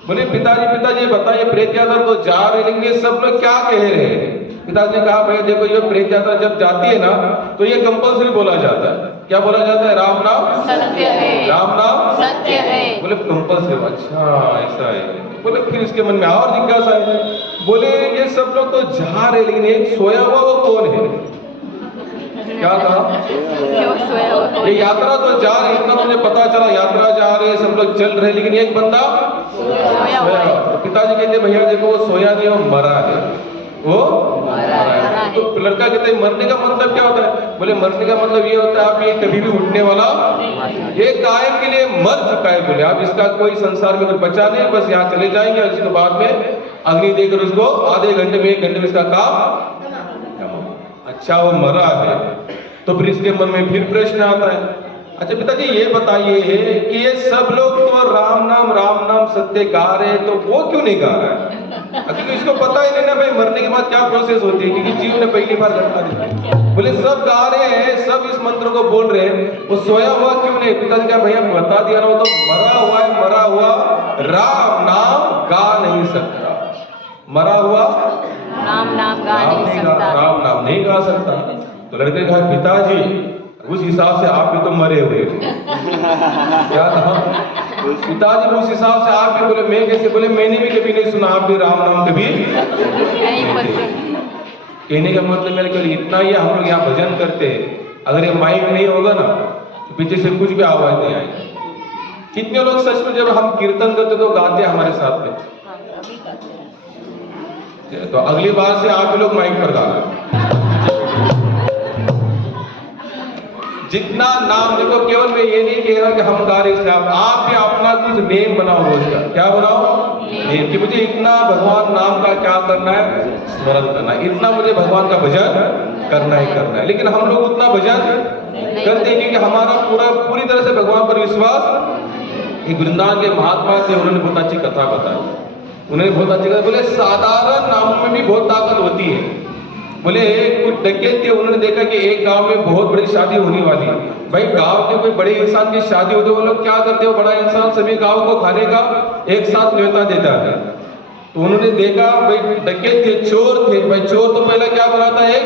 बोले पिताजी बताइए प्रेत यात्रा तो जा रहे, लेकिन ये सब लोग क्या कह रहे हैं? पिताजी ने कहा भैया देखो ये प्रेत यात्रा जब जाती है ना तो ये कंपल्सरी बोला जाता है। क्या बोला जाता है? राम नाम सत्य है, राम नाम सत्य है। बोले कंपल्सरी, अच्छा ऐसा है। बोले फिर इसके मन में और जिज्ञासा है, बोले ये सब लोग तो जा रहे, लेकिन एक सोया हुआ वो कौन है? क्या कहा? ये यात्रा तो जा रही, इतना मुझे पता चला यात्रा जा रही है, सब लोग चल रहे, लेकिन एक बंदा सोया हुआ है। तो पिताजी कहते भैया देखो वो सोया नहीं, वो मरा है, वो मरा है। तो लड़का कहते हैं मरने का मतलब क्या होता है? बोले मरने का मतलब ये होता है आप ये कभी भी उठने वाला, ये कायम के लिए मर चुका है। बोले आप इसका कोई संसार में कुछ बचा नहीं, बस यहाँ चले जाएंगे और इसके बाद में अग्नि देकर उसको आधे घंटे में 1 घंटे में इसका काम। अच्छा वो मरा है, तो फिर इसके मन में फिर प्रश्न आता है, अच्छा पिताजी ये बताइए कि ये सब लोग तो राम नाम सत्य गा रहे हैं, तो वो क्यों नहीं गा रहा है? क्योंकि इसको पता ही नहीं ना भाई मरने के बाद क्या प्रोसेस होती है, क्योंकि जीव ने पहली बार घटना दी। बोले सब गा रहे हैं, सब इस मंत्र को बोल रहे हैं, वो सोया हुआ क्यों नहीं? पिताजी का भैया बता दिया ना, वो तो मरा हुआ है, मरा हुआ राम नाम गा नहीं सकता, मरा हुआ राम नाम गा नहीं सकता, राम नाम नहीं गा सकता। तो लड़के ने कहा पिताजी उस हिसाब से आप भी तो मरे हुए। क्या कहा? पिताजी उस हिसाब से आप भी, बोले मैं कैसे? बोले मैंने भी कभी नहीं सुना आप भी राम नाम कभी नहीं पढ़ते। कहने का मतलब मेरे केवल इतना ही, हम लोग यहाँ भजन करते हैं, अगर ये माइक नहीं होगा ना तो पीछे से कुछ भी आवाज नहीं आएगी। कितने लोग सच में जब हम कीर्तन करते तो गाते हैं हमारे साथ में, तो अगली बार से आप लोग माइक पर गाना। जितना नाम, देखो केवल मैं ये नहीं कह रहा कि हम गा रहे, आप भी अपना कुछ नेम बनाओ रोज का। क्या बनाओ? नेम, कि मुझे इतना भगवान नाम का क्या करना है, स्मरण करना है, इतना मुझे भगवान का भजन करना ही करना है। लेकिन हम लोग उतना भजन करते हैं क्योंकि हमारा पूरी तरह से भगवान पर विश्वास। एक वृंदावन के महात्मा थे, उन्होंने बहुत अच्छी कथा बताई। उन्होंने बहुत अच्छी कथा बोले, साधारण नामों में भी बहुत ताकत होती है। बोले कुछ डकैत थे, उन्होंने देखा कि एक गांव में बहुत बड़ी शादी होने वाली है। भाई गांव के कोई बड़े इंसान की शादी होती है, वो लोग क्या करते हो, बड़ा इंसान सभी गांव को खाने का एक साथ न्योता देता है। तो उन्होंने देखा भाई डकैत थे, चोर थे। भाई चोर तो पहले क्या बनाता है,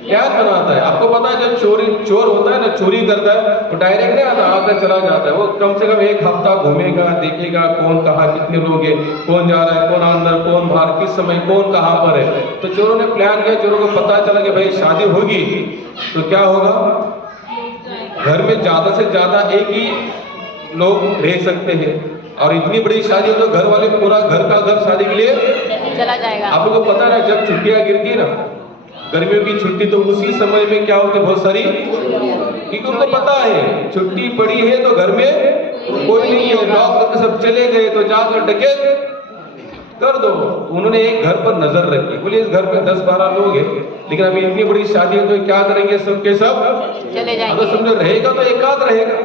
क्या बनाता है? आपको पता है जब चोर होता है ना, चोरी करता है तो डायरेक्ट नहीं आता, आता चला जाता है। वो कम से कम एक हफ्ता घूमेगा, देखेगा कौन कहाँ कितने लोग हैं, कौन जा रहा है, कौन अंदर, कौन बाहर, किस समय कौन कहाँ पर है। तो चोरों ने प्लान किया, चोरों को पता चला कि भाई शादी होगी तो क्या होगा, घर में ज्यादा से ज्यादा एक ही लोग रह सकते हैं, और इतनी बड़ी शादी हो तो घर वाले पूरा घर का घर शादी के लिए चला जाएगा। आप लोगों को पता है जब छुट्टियां गिरती ना, गर्मियों की छुट्टी, तो उसी समय में क्या होती है, बहुत सारी, क्योंकि उनको पता है छुट्टी पड़ी है तो घर में कोई नहीं है, लॉक करके सब चले गए, तो जाकर डकैत कर दो। उन्होंने एक घर पर नजर रखी, बोले इस घर में 10-12 लोग हैं, लेकिन अभी इतनी बड़ी शादी है तो क्या करेंगे, सबके सब चले जाएंगे। अगर समझो रहेगा तो एकाध रहेगा,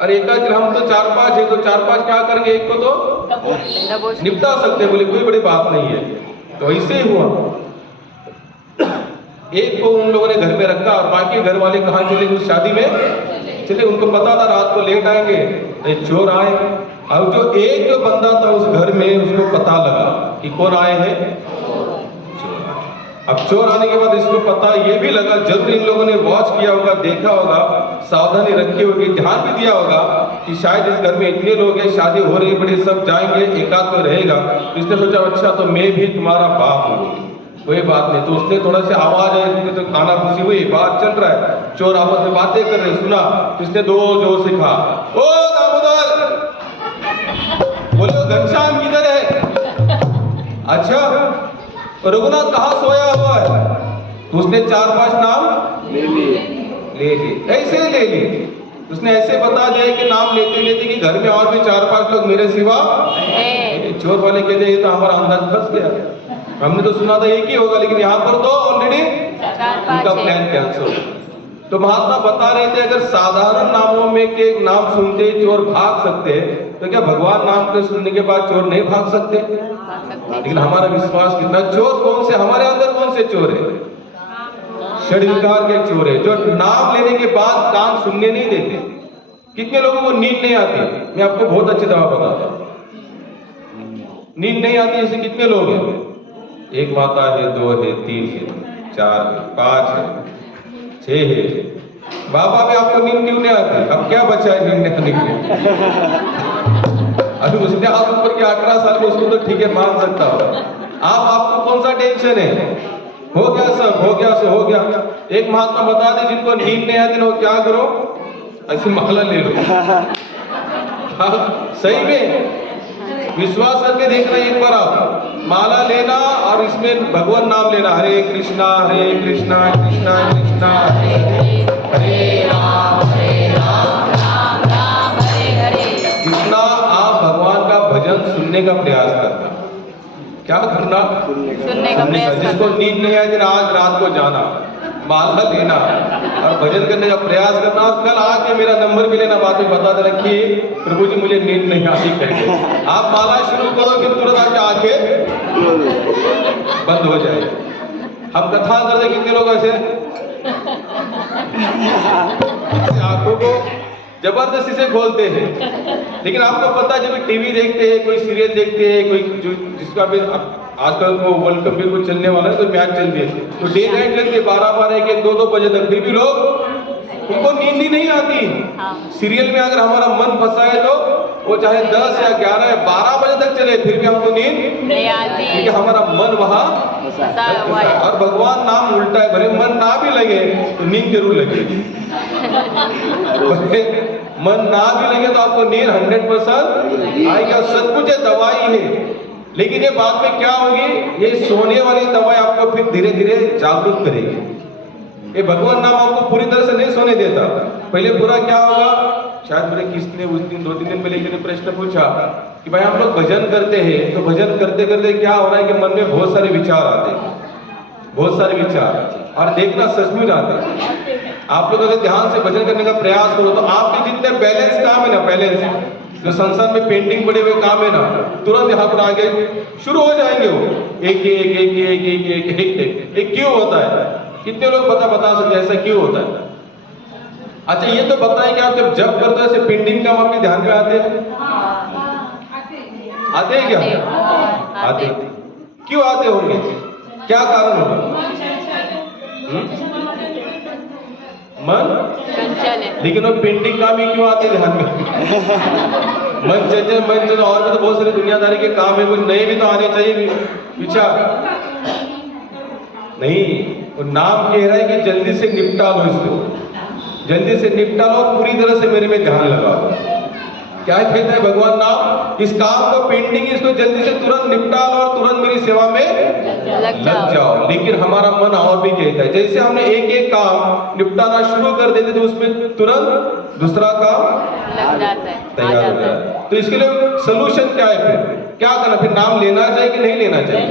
और एकाध हम तो 4-5 है तो 4-5 क्या करेंगे, एक को तो निपटा सकते हैं। बोले कोई बड़ी बात नहीं है। तो ऐसे ही हुआ, एक को उन लोगों ने घर में रखा और बाकी घर वाले कहाँ चले, उस शादी में चले। उनको पता था रात को लेट आएंगे, तो चोर आए। अब जो बंदा था उस घर में, उसको पता लगा कि कौन आए हैं, अब चोर आने के बाद इसको पता ये भी लगा, जरूर इन लोगों ने वॉच किया होगा, देखा होगा, सावधानी रखी होगी, ध्यान भी दिया होगा कि शायद इस घर में इतने लोग हैं, शादी हो रही बड़ी, सब जाएंगे, एकाध तो रहेगा। इसने सोचा अच्छा तो मैं भी तुम्हारा बाप हूँ, कोई बात नहीं। तो उसने थोड़ा सा आवाज है तो खाना खुशी हुई, बात चल रहा है, चोर आपस में बातें कर रहे, सुना, इसने दो जोर से कहा, ओ दामोदर, बोले घनश्याम किधर है? अच्छा रघुनाथ कहाँ सोया हुआ है? तो उसने 4-5 नाम ले लिए, ऐसे ले लिए। उसने ऐसे बता दिया कि नाम लेते लेते कि घर में और भी 4-5 लोग मेरे सिवा। चोर वाले कहते ये तो हमारा अंदाज फंस गया, हमने तो सुना था एक ही होगा, लेकिन यहाँ पर तो ऑलरेडी उनका प्लान कैंसिल। तो महात्मा बता रहे थे अगर साधारण नामों में के नाम सुनते चोर भाग सकते, तो क्या भगवान नाम के सुनने के बाद चोर नहीं भाग सकते? लेकिन हमारा विश्वास कितना, चोर कौन से, हमारे अंदर कौन से चोर है? षड्विकार के चोर है, जो नाम लेने के बाद कान सुनने नहीं देते। कितने लोगों को नींद नहीं आती? मैं आपको बहुत अच्छी दवा बताता हूँ, नींद नहीं आती ऐसे कितने लोग हैं? एक माता है, 2 है, 3 है, 4 है, 5 है, 6 है। बाबा में आपको नींद क्यों नहीं आती? अब क्या बचा है नींद नहीं आने के लिए? अभी उसने हाथ ऊपर के 18 साल में, उसको तो ठीक है मान सकता हो। आपको कौन सा टेंशन है? हो गया सब, हो गया सब, हो गया। एक महात्मा बता दे जिनको नींद नहीं आती ना, क्या करो, ऐसी माला ले लो। सही में विश्वास करके देखना, एक बार आप माला लेना और इसमें भगवान नाम लेना, हरे कृष्णा कृष्णा कृष्णा हरे राम राम राम हरे हरे। इतना आप भगवान का भजन सुनने का प्रयास करना। क्या करना? सुनने का प्रयास। जिसको नींद नहीं आई आज रात को जाना, माला लेना और भजन करने का प्रयास करना, और कल आके मेरा नंबर भी लेना, बाद में बता दे रखी प्रभु जी मुझे नींद नहीं आती करके। आप माला शुरू करो कि तुरंत आपके आंखें बंद हो जाए। हम कथा करते कितने लोग ऐसे आंखों को जबरदस्ती से खोलते हैं, लेकिन आपको पता है जब टीवी देखते हैं, कोई सीरियल देखते हैं, कोई जिसका भी आजकल वो वर्ल्ड कप भी कुछ चलने वाला है, तो मैच चलती है, तो डे नाइट चलती है 12-12, 1-1, 2-2 बजे तक, फिर भी लोग, उनको नींद ही नहीं आती। सीरियल में अगर हमारा मन फंसा है तो वो चाहे 10 या 11 या 12 बजे तक चले, फिर भी हमको नींद नहीं आती, क्योंकि हमारा मन वहाँ फंसा हुआ है। और भगवान नाम उल्टा है, भले मन ना भी लगे तो नींद जरूर लगेगी। मन ना भी लगे तो आपको नींद 100% आएगी, और सब कुछ दवाई है। लेकिन ये बाद में क्या होगी, ये सोने वाली दवाई आपको फिर धीरे धीरे जागरूक करेगी। ये भगवान नाम आपको पूरी तरह से नहीं सोने देता। पहले पूरा क्या होगा, शायद मेरे किसी ने उस दिन 2-3 दिन पहले एक ने प्रश्न पूछा कि भाई हम लोग भजन करते हैं तो भजन करते करते क्या हो रहा है कि मन में बहुत सारे विचार आते हैं, बहुत सारे विचार, और देखना सचमुच आते हैं। आप लोग अगर ध्यान से भजन करने का प्रयास करो तो आपके जितने बैलेंस काम है ना, बैलेंस जो संसार में पेंटिंग पड़े हुए काम है ना, तुरंत यहाँ पर आगे शुरू हो जाएंगे वो एक एक एक एक एक एक एक एक। क्यों होता है? कितने लोग बता सकते हैं ऐसा क्यों होता है? अच्छा ये तो बताएं कि आप जब जब करते हैं ऐसे पेंटिंग काम आपके ध्यान में आते हैं? आते हैं क्या? आते हैं। क्यों आते होंगे? क्या कारण होगा? मन चंचल है। लेकिन वो पेंटिंग काम ही क्यों आते हैं ध्यान में? मन चंचल और भी तो बहुत सारे दुनियादारी के काम है, कुछ नए भी तो आने चाहिए विचार। नहीं, वो नाम कह रहा है कि जल्दी से निपटा लो इसको, जल्दी से निपटा लो, पूरी तरह से मेरे में ध्यान लगाओ। क्या कहता है भगवान नाम? इस काम को पेंडिंग इसको जल्दी से तुरंत निपटा लो और तुरंत मेरी सेवा में लग जाओ। लेकिन हमारा मन और भी कहता है, जैसे हमने एक एक काम निपटाना शुरू कर देते तो उसमें तुरंत दूसरा काम लग जाता है, तैयार हो जाता है। तो इसके लिए सोल्यूशन क्या है? फिर क्या करना? फिर नाम लेना चाहिए कि नहीं लेना चाहिए?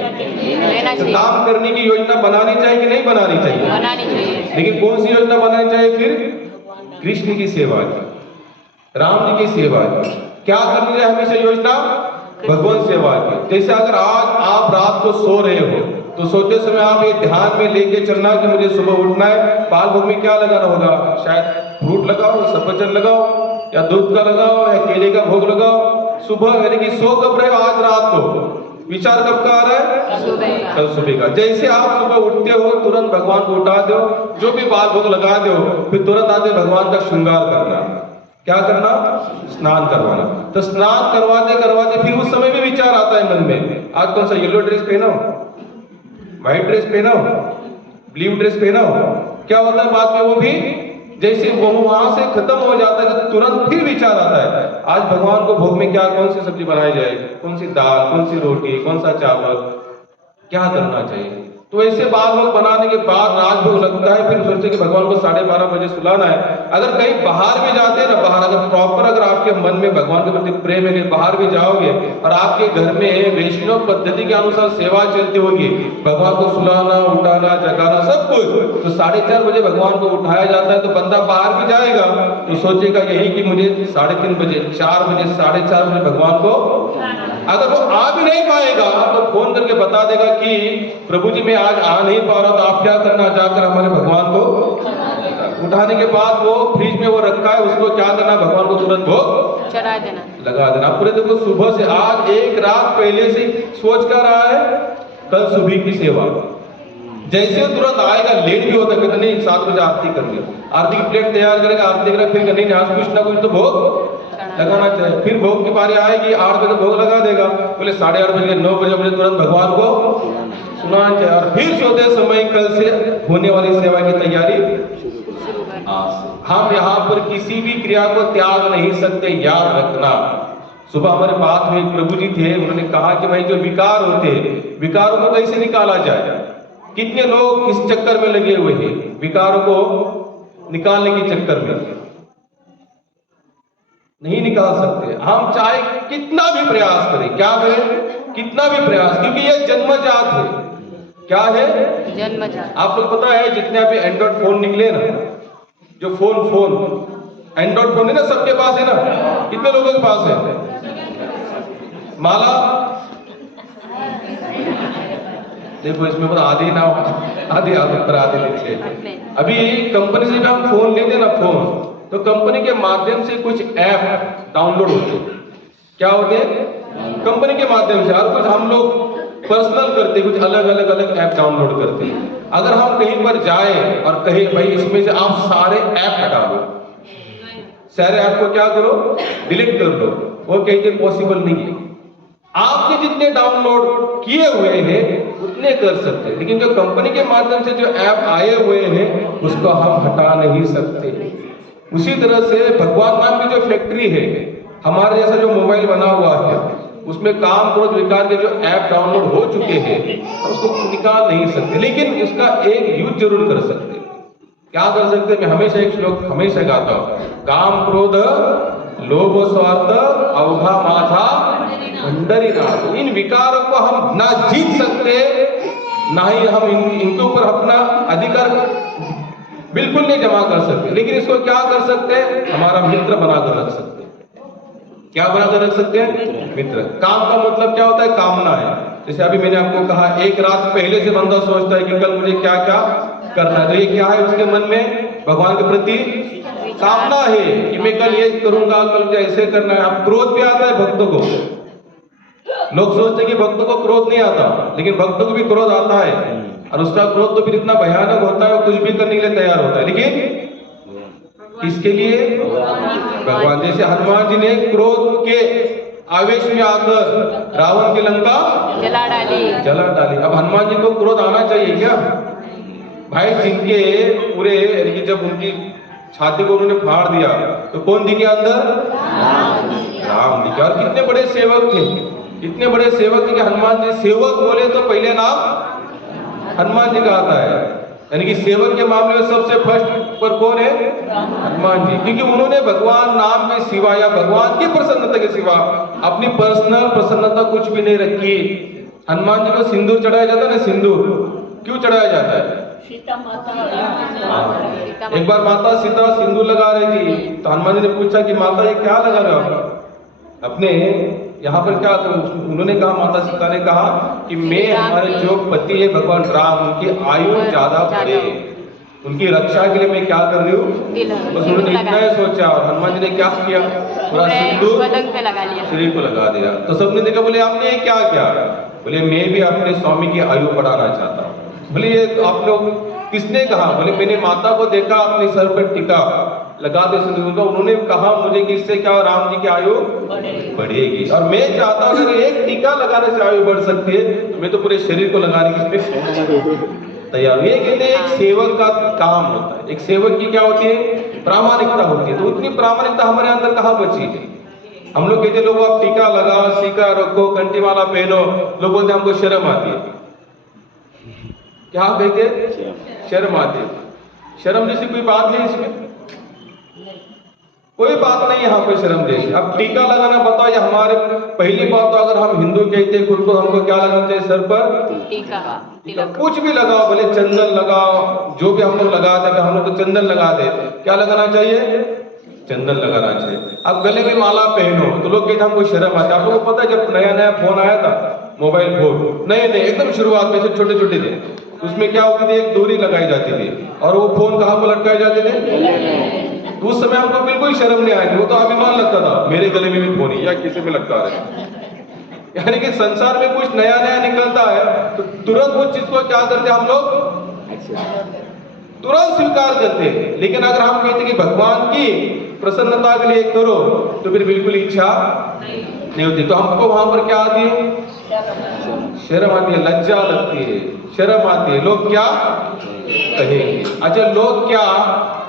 लेना तो चाहिए, काम करने की योजना बनानी चाहिए कि नहीं बनानी चाहिए? बनानी चाहिए। लेकिन कौन सी योजना बनानी चाहिए? फिर कृष्ण की सेवा की, राम जी की सेवा की। क्या करनी है हमेशा योजना? भगवान सेवा की। जैसे अगर आज आप रात को सो रहे हो तो सोते समय आप ये ध्यान में लेके चलना कि मुझे सुबह उठना है, बाल भोग में क्या लगाना होगा? शायद फ्रूट लगाओ, सफरचंद लगाओ, या दूध का लगाओ, या केले का भोग लगाओ। सुबह यानी कि सो कब रहे हो? आज रात को। विचार कब का आ रहा है? सुबह। कल सुबह का। जैसे आप सुबह उठते हो तुरंत भगवान को उठा दो, जो भी बाल भोग लगा दो, फिर तुरंत आते भगवान का श्रृंगार करना। क्या करना? स्नान करवाना। तो स्नान करवाते करवाते फिर उस समय भी विचार आता है मन में, आज कौन सा येलो ड्रेस पहना हो, व्हाइट ड्रेस पहना हो, ब्लू ड्रेस पहना हो। क्या होता है बाद में? वो भी जैसे वो वहां से खत्म हो जाता है तो तुरंत फिर विचार आता है, आज भगवान को भोग में क्या, कौन सी सब्जी बनाई जाए, कौन सी दाल, कौन सी रोटी, कौन सा चावल, क्या करना चाहिए। तो ऐसे बाल भोग बनाने के बाद राजभोग लगता है, फिर सोचते कि भगवान को 12:30 बजे सुलाना है। अगर कहीं बाहर भी जाते हैं ना, बाहर अगर प्रॉपर अगर आपके मन में भगवान के प्रति प्रेम है, बाहर भी जाओगे और आपके घर में वैष्णव पद्धति के अनुसार सेवा चलती होगी, भगवान को सुलाना, उठाना, जगाना सब कुछ, तो 4:30 बजे भगवान को उठाया जाता है। तो बंदा बाहर भी जाएगा तो सोचेगा यही कि मुझे 3:30 बजे, 4 बजे, 4:30 बजे भगवान को, अगर वो आ भी नहीं पाएगा तो फोन करके बता देगा कि प्रभु जी मैं आज आ नहीं पा रहा, तो आप क्या करना, जाकर हमारे भगवान को उठाने के बाद वो फ्रिज में वो रखा है, उसको क्या करना, भगवान को तुरंत भोग चढ़ा देना, लगा देना। पूरे देखो सुबह से आज एक रात पहले से सोच कर रहा है कल सुबह की सेवा। जैसे वो तुरंत आएगा, लेट भी होता है, नहीं 7 बजे आरती कर ली, आरती की प्लेट तैयार करेगा, आरती करेगा, फिर नहीं आज कुछ ना कुछ तो भोग लगाना चाहिए। फिर भोग की बारी आएगी, 8 बजे भोग लगा देगा, बोले 8:30 बजे, 9 बजे मुझे तुरंत भगवान को सुनाना चाहिए। और फिर सोते समय कल से होने वाली सेवा की तैयारी। हम यहाँ पर किसी भी क्रिया को त्याग नहीं सकते, याद रखना। सुबह हमारे बात में प्रभु जी थे, उन्होंने कहा कि भाई जो विकार होते हैं, विकारों को कैसे निकाला जाए। कितने लोग इस चक्कर में लगे हुए हैं, विकारों को निकालने के चक्कर में नहीं निकाल सकते। हम चाहे कितना भी प्रयास करें, क्या करें, कितना भी प्रयास, क्योंकि यह जन्मजात है। क्या है? जन्मजात। आप लोग पता है जितने अभी एंड्रॉइड फोन निकले ना, जो फोन एंड्रॉइड फोन है ना, सबके पास है ना, कितने लोगों के पास है? माला देखो इसमें मतलब आधे ना, आधे नीचे। अभी कंपनी से हम फोन लेते ना, फोन तो कंपनी के माध्यम से कुछ ऐप डाउनलोड होते हैं। क्या होते हैं? कंपनी के माध्यम से। और कुछ हम लोग पर्सनल करते, कुछ अलग ऐप डाउनलोड करते हैं। अगर हम कहीं पर जाए और कहे भाई इसमें से आप सारे ऐप हटा दो, सारे ऐप को क्या करो, डिलीट कर दो, वो कहते पॉसिबल नहीं है। आपके जितने डाउनलोड किए हुए हैं उतने कर सकते हैं, लेकिन जो कंपनी के माध्यम से जो ऐप आए हुए हैं उसको हम हटा नहीं सकते। उसी तरह से भगवान नाम की जो फैक्ट्री है, हमारे जैसा जो मोबाइल बना हुआ है, उसमें काम क्रोध विकार के जो ऐप डाउनलोड हो चुके हैं उसको निकाल नहीं सकते, लेकिन उसका एक यूज जरूर कर सकते हैं। क्या कर सकते हैं? मैं हमेशा एक श्लोक हमेशा गाता हूँ, काम क्रोध लोभ स्वार्थ अवघा माझा पंढरीनाथ। इन विकारों को हम ना जीत सकते, ना ही हम इनके ऊपर अपना अधिकार बिल्कुल नहीं जमा कर सकते, लेकिन इसको क्या कर सकते हैं? हमारा मित्र बनाकर रख सकते हैं। क्या बनाकर रख सकते हैं? मित्र। काम का मतलब क्या होता है? कामना है। जैसे अभी मैंने आपको कहा, एक रात पहले से बंदा सोचता है कि कल मुझे क्या क्या करना है, तो ये क्या है उसके मन में? भगवान के प्रति कामना है कि मैं कल ये करूंगा, कल मुझे ऐसे करना है। अब क्रोध भी आता है भक्तों को। लोग सोचते हैं कि भक्तों को क्रोध नहीं आता, लेकिन भक्तों को भी क्रोध आता है, और उसका क्रोध तो फिर इतना भयानक होता है, कुछ भी करने के लिए तैयार होता है। लेकिन किसके लिए? भगवान। जैसे हनुमान जी ने क्रोध के आवेश में आकर रावण की लंका जला डाली। अब हनुमान जी को क्रोध आना चाहिए क्या? भाई, जिनके पूरे जब उनकी छाती को उन्होंने फाड़ दिया तो कौन दिखे अंदर? राम दिखे। और कितने बड़े सेवक थे, इतने बड़े सेवक थे कि हनुमान जी सेवक बोले तो पहले नाम हनुमान जी का आता है। यानी कि सेवक के मामले में सबसे फर्स्ट पर कौन है? हनुमान जी। क्योंकि उन्होंने भगवान नाम के सिवा या भगवान की प्रसन्नता के सिवा अपनी पर्सनल प्रसन्नता कुछ भी नहीं रखी। हनुमान जी को सिंदूर चढ़ाया जाता है ना, सिंदूर क्यों चढ़ाया जाता है? एक बार माता सीता सिंदूर लगा रही थी, तो हनुमान जी ने पूछा कि माता ये क्या लगा रहे हो अपने यहाँ पर? क्या? तो उन्होंने कहा, माता सीता ने कहा कि मैं हमारे जो पति है भगवान राम, उनकी आयु ज्यादा बढ़े, उनकी रक्षा के लिए मैं क्या कर रही हूँ। बस उन्होंने इतना ही सोचा, और हनुमान जी ने क्या किया? पूरा सिंदूर शरीर को लगा दिया। तो सबने देखा, बोले आपने ये क्या किया? बोले मैं भी अपने स्वामी की आयु बढ़ाना चाहता हूँ। बोले ये तो आप लोग किसने कहा? बोले मैंने माता को देखा अपने सर पर टीका लगाते सिंदूर का, उन्होंने कहा मुझे कि इससे क्या राम जी की आयु बढ़ेगी, और मैं चाहता हूँ अगर एक टीका लगाने से आयु बढ़ सकती है तो मैं तो पूरे शरीर को लगाने की तैयार। ये कहते हैं एक सेवक का काम होता है। एक सेवक की क्या होती है? प्रामाणिकता होती है। तो उतनी प्रामाणिकता हमारे अंदर कहाँ बची है? हम लोग कहते लोग आप टीका लगाओ, सीका रखो, कंठी माला पहनो, लोग बोलते हमको शर्म आती है। क्या कहते? शर्म आती है। शर्म जैसी कोई बात नहीं, इसमें कोई बात नहीं यहाँ पे शर्म जैसी। अब टीका लगाना बताओ, या हमारे पहली बात तो अगर हम हिंदू कहते हैं खुद को, हमको क्या लगाना चाहिए? सर पर टीका। कुछ भी लगाओ, भले चंदन लगाओ, जो भी हम लोग लगाते हैं, हम लोग तो चंदन लगाते हैं। क्या लगाना चाहिए? चंदन लगाना चाहिए। अब गले में माला पहनो तो लोग कहते हमको शर्म आती है। आप लोगों को पता है जब नया नया फोन आया था, मोबाइल फोन नए एकदम शुरुआत में छोटे छोटे थे, उसमें क्या होती थी? एक डोरी लगाई जाती थी, और वो फोन कहाँ पर लटकाए जाते थे? उस समय हमको बिल्कुल शर्म नहीं आई थी, वो तो अभिमान लगता था मेरे गले में भी फोन है या किसी में लटका रहे। यानी कि संसार में कुछ नया नया निकलता है तो तुरंत उस चीज को क्या करते हम लोग? तुरंत स्वीकार करते हैं। लेकिन अगर हम कहते कि भगवान की प्रसन्नता के लिए करो तो फिर बिल्कुल इच्छा नहीं होती। तो हमको वहां पर क्या आती है? शर्म आती है, लज्जा लगती है, शर्म आती है। लोग क्या कहेंगे? अच्छा, लोग क्या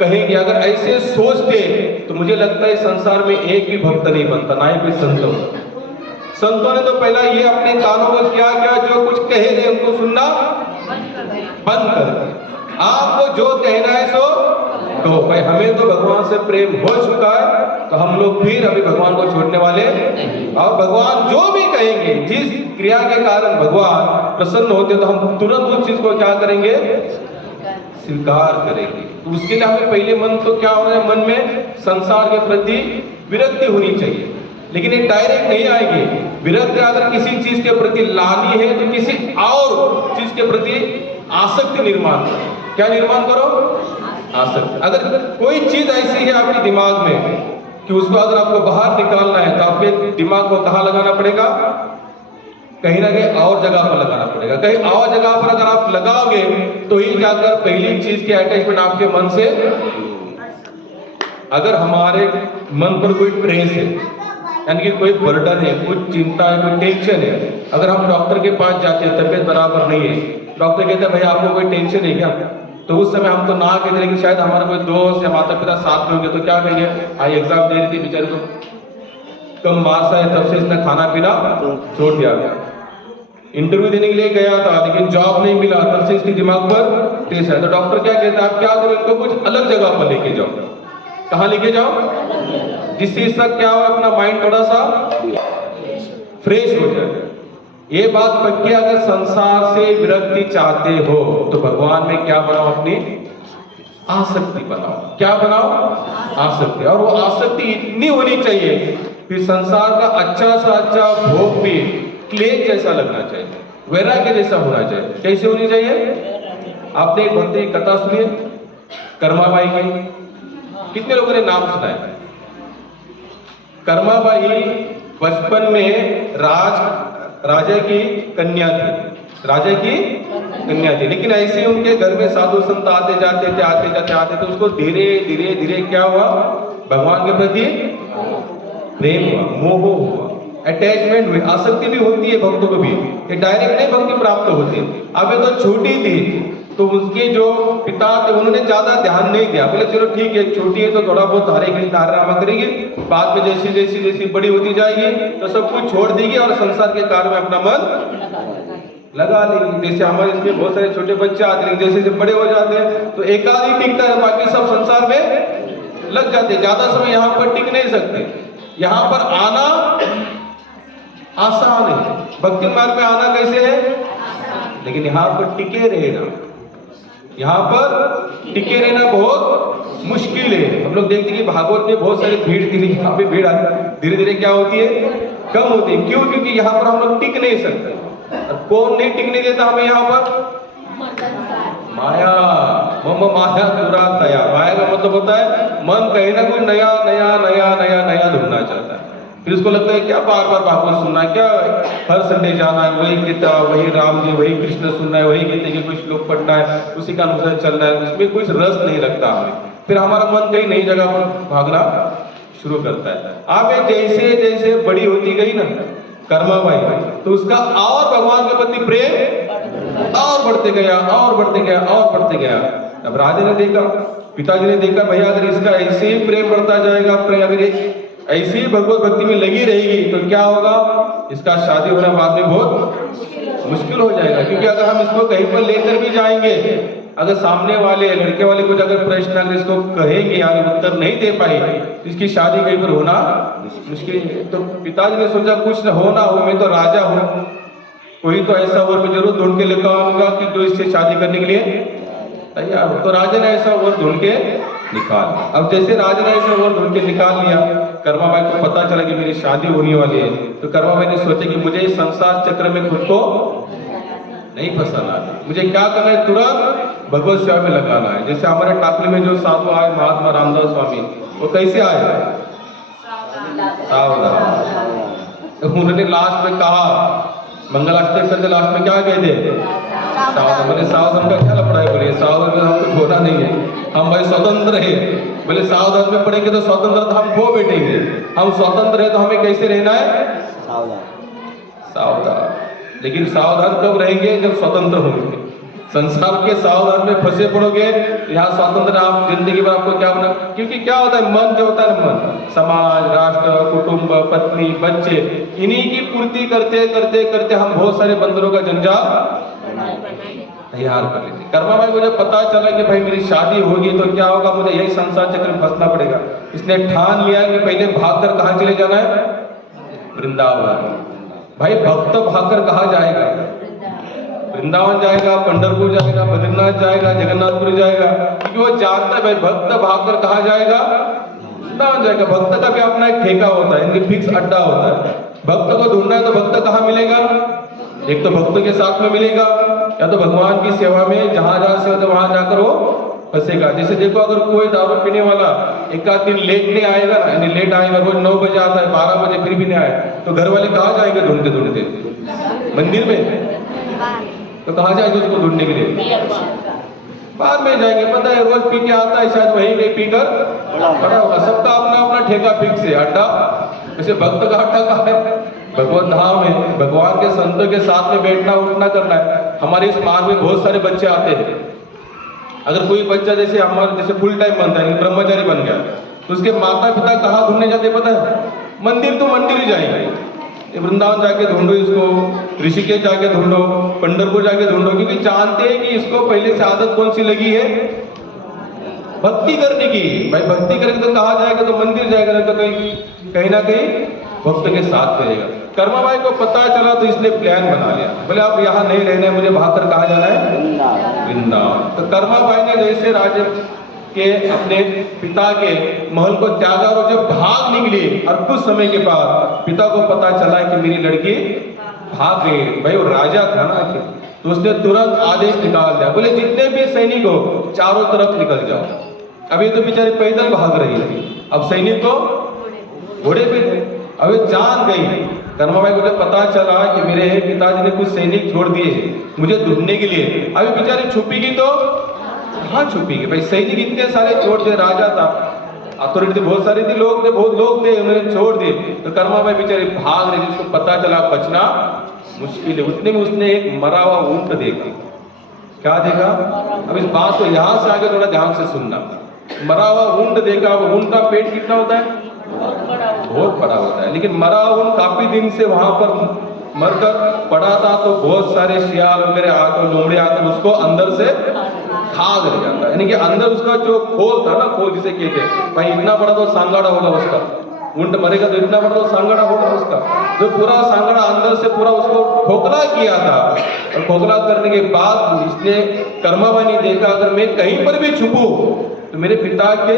कहेंगे? अगर ऐसे सोचते तो मुझे लगता है संसार में एक भी भक्त नहीं बनता, ना ही कोई संत होता। संतों ने तो पहला ये अपने कानों को क्या क्या जो कुछ कहे गए उनको सुनना बंद कर दिया। आपको जो कहना है सो तो भाई, हमें तो भगवान से प्रेम हो चुका है, तो हम लोग फिर अभी भगवान को छोड़ने वाले। और भगवान जो भी कहेंगे, जिस क्रिया के कारण भगवान प्रसन्न होते, तो हम तुरंत उस चीज को क्या करेंगे? स्वीकार करेंगे। तो उसके लिए हमें पहले मन तो क्या होना है? मन में संसार के प्रति विरक्ति होनी चाहिए। लेकिन ये डायरेक्ट नहीं आएगी विरक्ति। अगर किसी चीज के प्रति लानी है तो किसी और चीज के प्रति आसक्ति निर्माण करो। क्या निर्माण करो? आसक्ति। अगर कोई चीज ऐसी है आपके दिमाग में कि उसको अगर आपको बाहर निकालना है तो आपके दिमाग को कहाँ लगाना पड़ेगा? कहीं ना कहीं और जगह पर लगाना पड़ेगा। कहीं और जगह पर अगर आप लगाओगे तो ही जाकर पहली चीज की अटैचमेंट आपके मन से। अगर हमारे मन पर कोई ट्रेस है, यानी कि कोई बर्डन है, कुछ चिंता है, कोई टेंशन है, अगर हम डॉक्टर के पास जाते हैं, तबीयत बराबर नहीं है, डॉक्टर कहते हैं भाई आपको कोई टेंशन है क्या? तो उस समय हम तो ना कहते, लेकिन शायद हमारा कोई दोस्त या माता पिता साथ में होंगे तो क्या कहेंगे? आई एग्जाम दे रही थी, बेचारे को कम मार्क्स आए, तब से इसने खाना पीना छोड़ दिया। इंटरव्यू देने के लिए गया था लेकिन जॉब नहीं मिला, तब से इसके दिमाग पर टेस्ट है। तो डॉक्टर क्या कहता है, आप क्या करो, इनको कुछ अलग जगह पर लेके जाओ। कहाँ लेके जाओ? जिससे इसका क्या हो, अपना माइंड थोड़ा सा फ्रेश हो जाए। ये बात पक्की, अगर संसार से विरक्ति चाहते हो तो भगवान में क्या बनाओ, अपनी आसक्ति बनाओ। क्या बनाओ? आसक्ति। और वो आसक्ति इतनी होनी चाहिए कि संसार का अच्छा सा अच्छा भोग भी क्लेश जैसा लगना चाहिए, वैराग्य जैसा होना चाहिए। कैसे होनी चाहिए? आपने एक भक्ति की कथा सुनी है कर्माबाई की? कितने लोगों ने नाम सुना है? कर्माबाई बचपन में राजा की कन्या थी, राजा की कन्या थी। लेकिन ऐसे ही उनके घर में साधु संत आते जाते तो उसको धीरे धीरे धीरे क्या हुआ, भगवान के प्रति प्रेम हुआ, मोह हुआ, अटैचमेंट हुई। आसक्ति भी होती है भक्तों को भी, ये डायरेक्ट नहीं भक्ति प्राप्त होती। अब ये तो छोटी थी तो उसके जो पिता थे उन्होंने ज्यादा ध्यान नहीं दिया, बोले चलो ठीक है छोटी है तो थोड़ा बहुत हरे कृष्ण हरे रामा करेगी, बाद में जैसी जैसी जैसी बड़ी होती जाएगी तो सब कुछ छोड़ देगी और संसार के कार्य में अपना मन लगा लेगी। जैसे हमारे इसमें बहुत सारे छोटे बच्चे आते हैं, जैसे जब बड़े हो जाते हैं तो एक आध ही टिकता है, बाकी सब संसार में लग जाते हैं, ज्यादा समय यहाँ पर टिक नहीं सकते। यहाँ पर आना आसान है, भक्ति मार्ग में आना कैसे है, लेकिन यहाँ पर टिके रहना, यहाँ पर टिके रहना बहुत मुश्किल है। हम लोग देखते हैं कि भागवत में बहुत सारी भीड़ थी, यहाँ पे भीड़ धीरे धीरे क्या होती है, कम होती है। क्यों? क्योंकि यहाँ पर हम लोग टिक नहीं सकते। और कौन नहीं टिकने देता हमें यहाँ पर? माया। मम माया पूरा तया। माया का मतलब होता है मन कहीं ना कोई नया नया नया नया नया ढूंढना चाहता है। फिर उसको लगता है क्या बार बार भागवत सुनना है, क्या हर संडे जाना है, वही गीता, वही राम जी, वही कृष्ण सुनना है, वही गीता के कुछ श्लोक पढ़ना है, उसी का अनुसार चलना है, उसमें कुछ रस नहीं लगता हमें। फिर हमारा मन कहीं नई जगह पर भागना शुरू करता है। आप जैसे जैसे बड़ी होती गई ना कर्माबाई, तो उसका और भगवान के प्रति प्रेम और बढ़ते गया और बढ़ते गया और बढ़ते गया। अब राजा ने देखा, पिताजी ने देखा, भैया अगर इसका ऐसे ही प्रेम बढ़ता जाएगा, अगर ऐसी ही भगवत भक्ति में लगी रहेगी तो क्या होगा, इसका शादी होना बाद में बहुत मुश्किल हो जाएगा। क्योंकि अगर हम इसको कहीं पर लेकर भी जाएंगे, अगर सामने वाले लड़के वाले कुछ अगर प्रश्न अगर इसको कहेंगे यार उत्तर नहीं दे पाए तो इसकी शादी कहीं पर होना मुश्किल है। तो पिताजी ने सोचा कुछ हो ना हो, मैं तो राजा हूँ, कोई तो ऐसा और मैं जरूर ढूंढ के लेकर आऊंगा कि जो इससे शादी करने के लिए तैयार हो। तो राजा ने ऐसा और ढूंढ के निकाल। अब जैसे राजा ने ऐसा और ढूंढ के निकाल लिया, कर्माबाई को पता चला कि मेरी शादी होने वाली है, तो कर्माबाई ने सोचा कि मुझे इस संसार चक्र में खुद को नहीं फंसाना, मुझे क्या करना है, तुरंत भगवत सेवा में लगाना है। जैसे हमारे टाकली में जो साधु आए महात्मा रामदास स्वामी, वो कैसे आए, सावधान। उन्होंने लास्ट में कहा, मंगलाष्टक करते लास्ट में क्या कहते, सावधान। बोले सावधान का क्या लफड़ा है, बोले सावधान में हम कुछ होना नहीं है, हम भाई स्वतंत्र है। बोले सावधान में पढ़ेंगे तो स्वतंत्रता हम खो बैठेंगे, हम स्वतंत्र है तो हमें कैसे रहना है, सावधान। लेकिन सावधान कब रहेंगे, जब स्वतंत्र होंगे। संसार के सावधान में फंसे पड़ोगे, यहाँ स्वतंत्र आप जिंदगी में आपको क्या बना। क्योंकि क्या होता है, मन जो होता है ना, मन समाज, राष्ट्र, कुटुंब, पत्नी, बच्चे, इन्हीं की पूर्ति करते करते करते हम बहुत सारे बंदरों का जंजाल तैयार कर लेते। कर्माबाई को जब पता चला कि भाई मेरी शादी होगी तो क्या होगा, मुझे यही संसार चक्र में फंसना पड़ेगा, इसने ठान लिया कि पहले भागकर कहाँ चले जाना है, वृंदावन। भाई भक्त भागकर कहाँ जाएगा, वृंदावन जाएगा, पंढरपुर जाएगा, बद्रीनाथ जाएगा, जगन्नाथपुरी जाएगा, क्योंकि वो जानता है भाई भक्त भागकर कहाँ जाएगा, वृंदावन जाएगा। भक्त का भी अपना एक ठेका होता है, इनकी फिक्स अड्डा होता है। भक्त को ढूंढना है तो भक्त कहाँ मिलेगा, एक तो भक्तों के साथ में मिलेगा, या तो भगवान की सेवा में जहां से हो तो वहां जाकर वो फंसेगा। जैसे देखो अगर कोई दारू पीने वाला एक आध दिन लेट नहीं आएगा ना, यानी लेट आएगा, रोज 9 बजे आता है, 12 बजे फिर भी नहीं आए, तो घर वाले कहाँ जाएंगे ढूंढते ढूंढते, मंदिर में, तो कहाँ जाएंगे उसको ढूंढने के लिए, बाद में जाएंगे। पता है रोज पी के आता है, शायद वहीं कहीं पीकर खड़ा होगा। सबका अपना अपना ठेका फिक्स है, अड्डा। वैसे भक्त का अड्डा कहाँ है, भगवत धाम है, भगवान के संतों के साथ में बैठना उठना करना है। हमारे इस मार्ग में बहुत सारे बच्चे आते हैं। अगर कोई बच्चा जैसे हमारा जैसे फुल टाइम बनता है, ब्रह्मचारी बन गया, तो उसके माता पिता कहाँ ढूंढने जाते पता है, मंदिर तो मंदिर ही जाएंगे। वृंदावन जाके ढूंढो इसको, ऋषिकेश जाके ढूंढो, पंढरपुर जाके ढूंढो, क्योंकि जानते हैं कि इसको पहले से आदत कौन सी लगी है, भक्ति करने की। भाई भक्ति करेंगे तो कहाँ जाएगा, तो मंदिर जाएगा, नहीं तो कहीं ना कहीं भक्त के साथ करेगा। कर्मा भाई को पता चला तो इसने प्लान बना लिया, बोले अब यहाँ नहीं रहना है, मुझे भागकर कहाँ जाना है, वृंदावन। तो कर्मा भाई ने जैसे राजा के अपने पिता के महल को त्यागा और जब भाग निकली, और कुछ समय के बाद पिता को पता चला कि मेरी लड़की भाग गई। भाई वो राजा था ना, तो उसने तुरंत आदेश निकाल दिया, बोले जितने भी सैनिक हो चारों तरफ निकल जाओ। अब ये तो बेचारे पैदल भाग रही थी, अब सैनिक को घोड़े पे थे, अब ये जान गई। कर्मा भाई को जब पता चला कि मेरे पिताजी ने कुछ सैनिक छोड़ दिए मुझे ढूंढने के लिए, अभी बेचारी छुपीगी तो कहाँ छुपीगी। भाई सैनिक इतने सारे छोड़ दिए, राजा था, अथॉरिटी बहुत सारी थी, लोग थे, बहुत लोग थे, उन्होंने छोड़ दिए। तो कर्मा भाई बेचारी भाग रही, जिसको पता चला बचना मुश्किल है। उतने में उसने एक मरा हुआ ऊंट देखा। क्या देखा, अब इस बात को यहां से आगे थोड़ा ध्यान से सुनना। मरा हुआ ऊंट देखा। वो ऊंट का पेट कितना होता है, बहुत बड़ा होता है, लेकिन मरा हुआ ऊंट काफी दिन से वहां पर मरकर पड़ा था, तो बहुत सारे शियाल वगैरह आकर, लोमड़े आकर उसको अंदर से खा ले जाता है। यानी कि अंदर उसका जो खोल था ना, खोल जिसे कहते हैं, भाई इतना बड़ा तो सांगाड़ा होगा उसका, ऊंट मरेगा तो इतना बड़ा तो सांगाड़ा होगा उसका, जो पूरा सांगाड़ा अंदर से पूरा उसको खोखला किया था। और खोखला करने के बाद इसने कर्माबाई ने देखा, अगर मैं कहीं पर भी छुपूं तो मेरे पिता के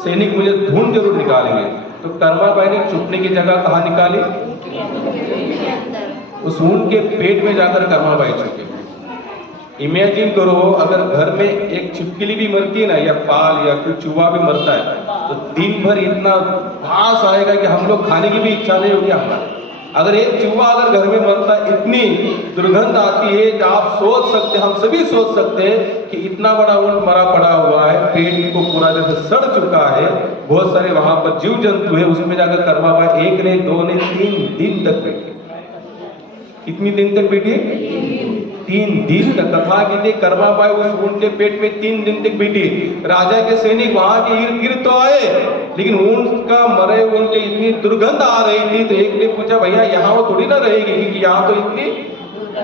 सैनिक मुझे ढूंढ जरूर निकालेंगे। तो कर्माबाई ने छुपने की जगह कहाँ निकाली, उस ऊंट के पेट में जाकर कर्माबाई छुपी। इमेजिन करो, अगर घर में एक छिपकली भी मरती है ना, या पाल या कोई चूहा भी मरता है, तो दिन भर इतना घास आएगा कि हम लोग खाने की भी इच्छा नहीं होगी हमारी। अगर एक चूहा अगर घर में मरता है, इतनी दुर्गंध आती है कि आप सोच सकते, हम सभी सोच सकते हैं कि इतना बड़ा ऊंट मरा पड़ा हुआ है, पेट को पूरा जैसे सड़ चुका है, बहुत सारे वहां पर जीव जंतु है, उसमें जाकर कर्माबाई 1 ने 2 ने 3 दिन तक बैठी। कितनी दिन तक बैठी, 3 दिन तक। कथा कहते कर्माबाई उस ऊंट के पेट में 3 दिन तक बैठी। राजा के सैनिक वहां के इर्द गिर्द तो आए, लेकिन ऊंट का मरे ऊंट के इतनी दुर्गंध आ रही थी, तो एक ने पूछा भैया यहाँ वो थोड़ी ना रहेगी, क्योंकि यहाँ तो इतनी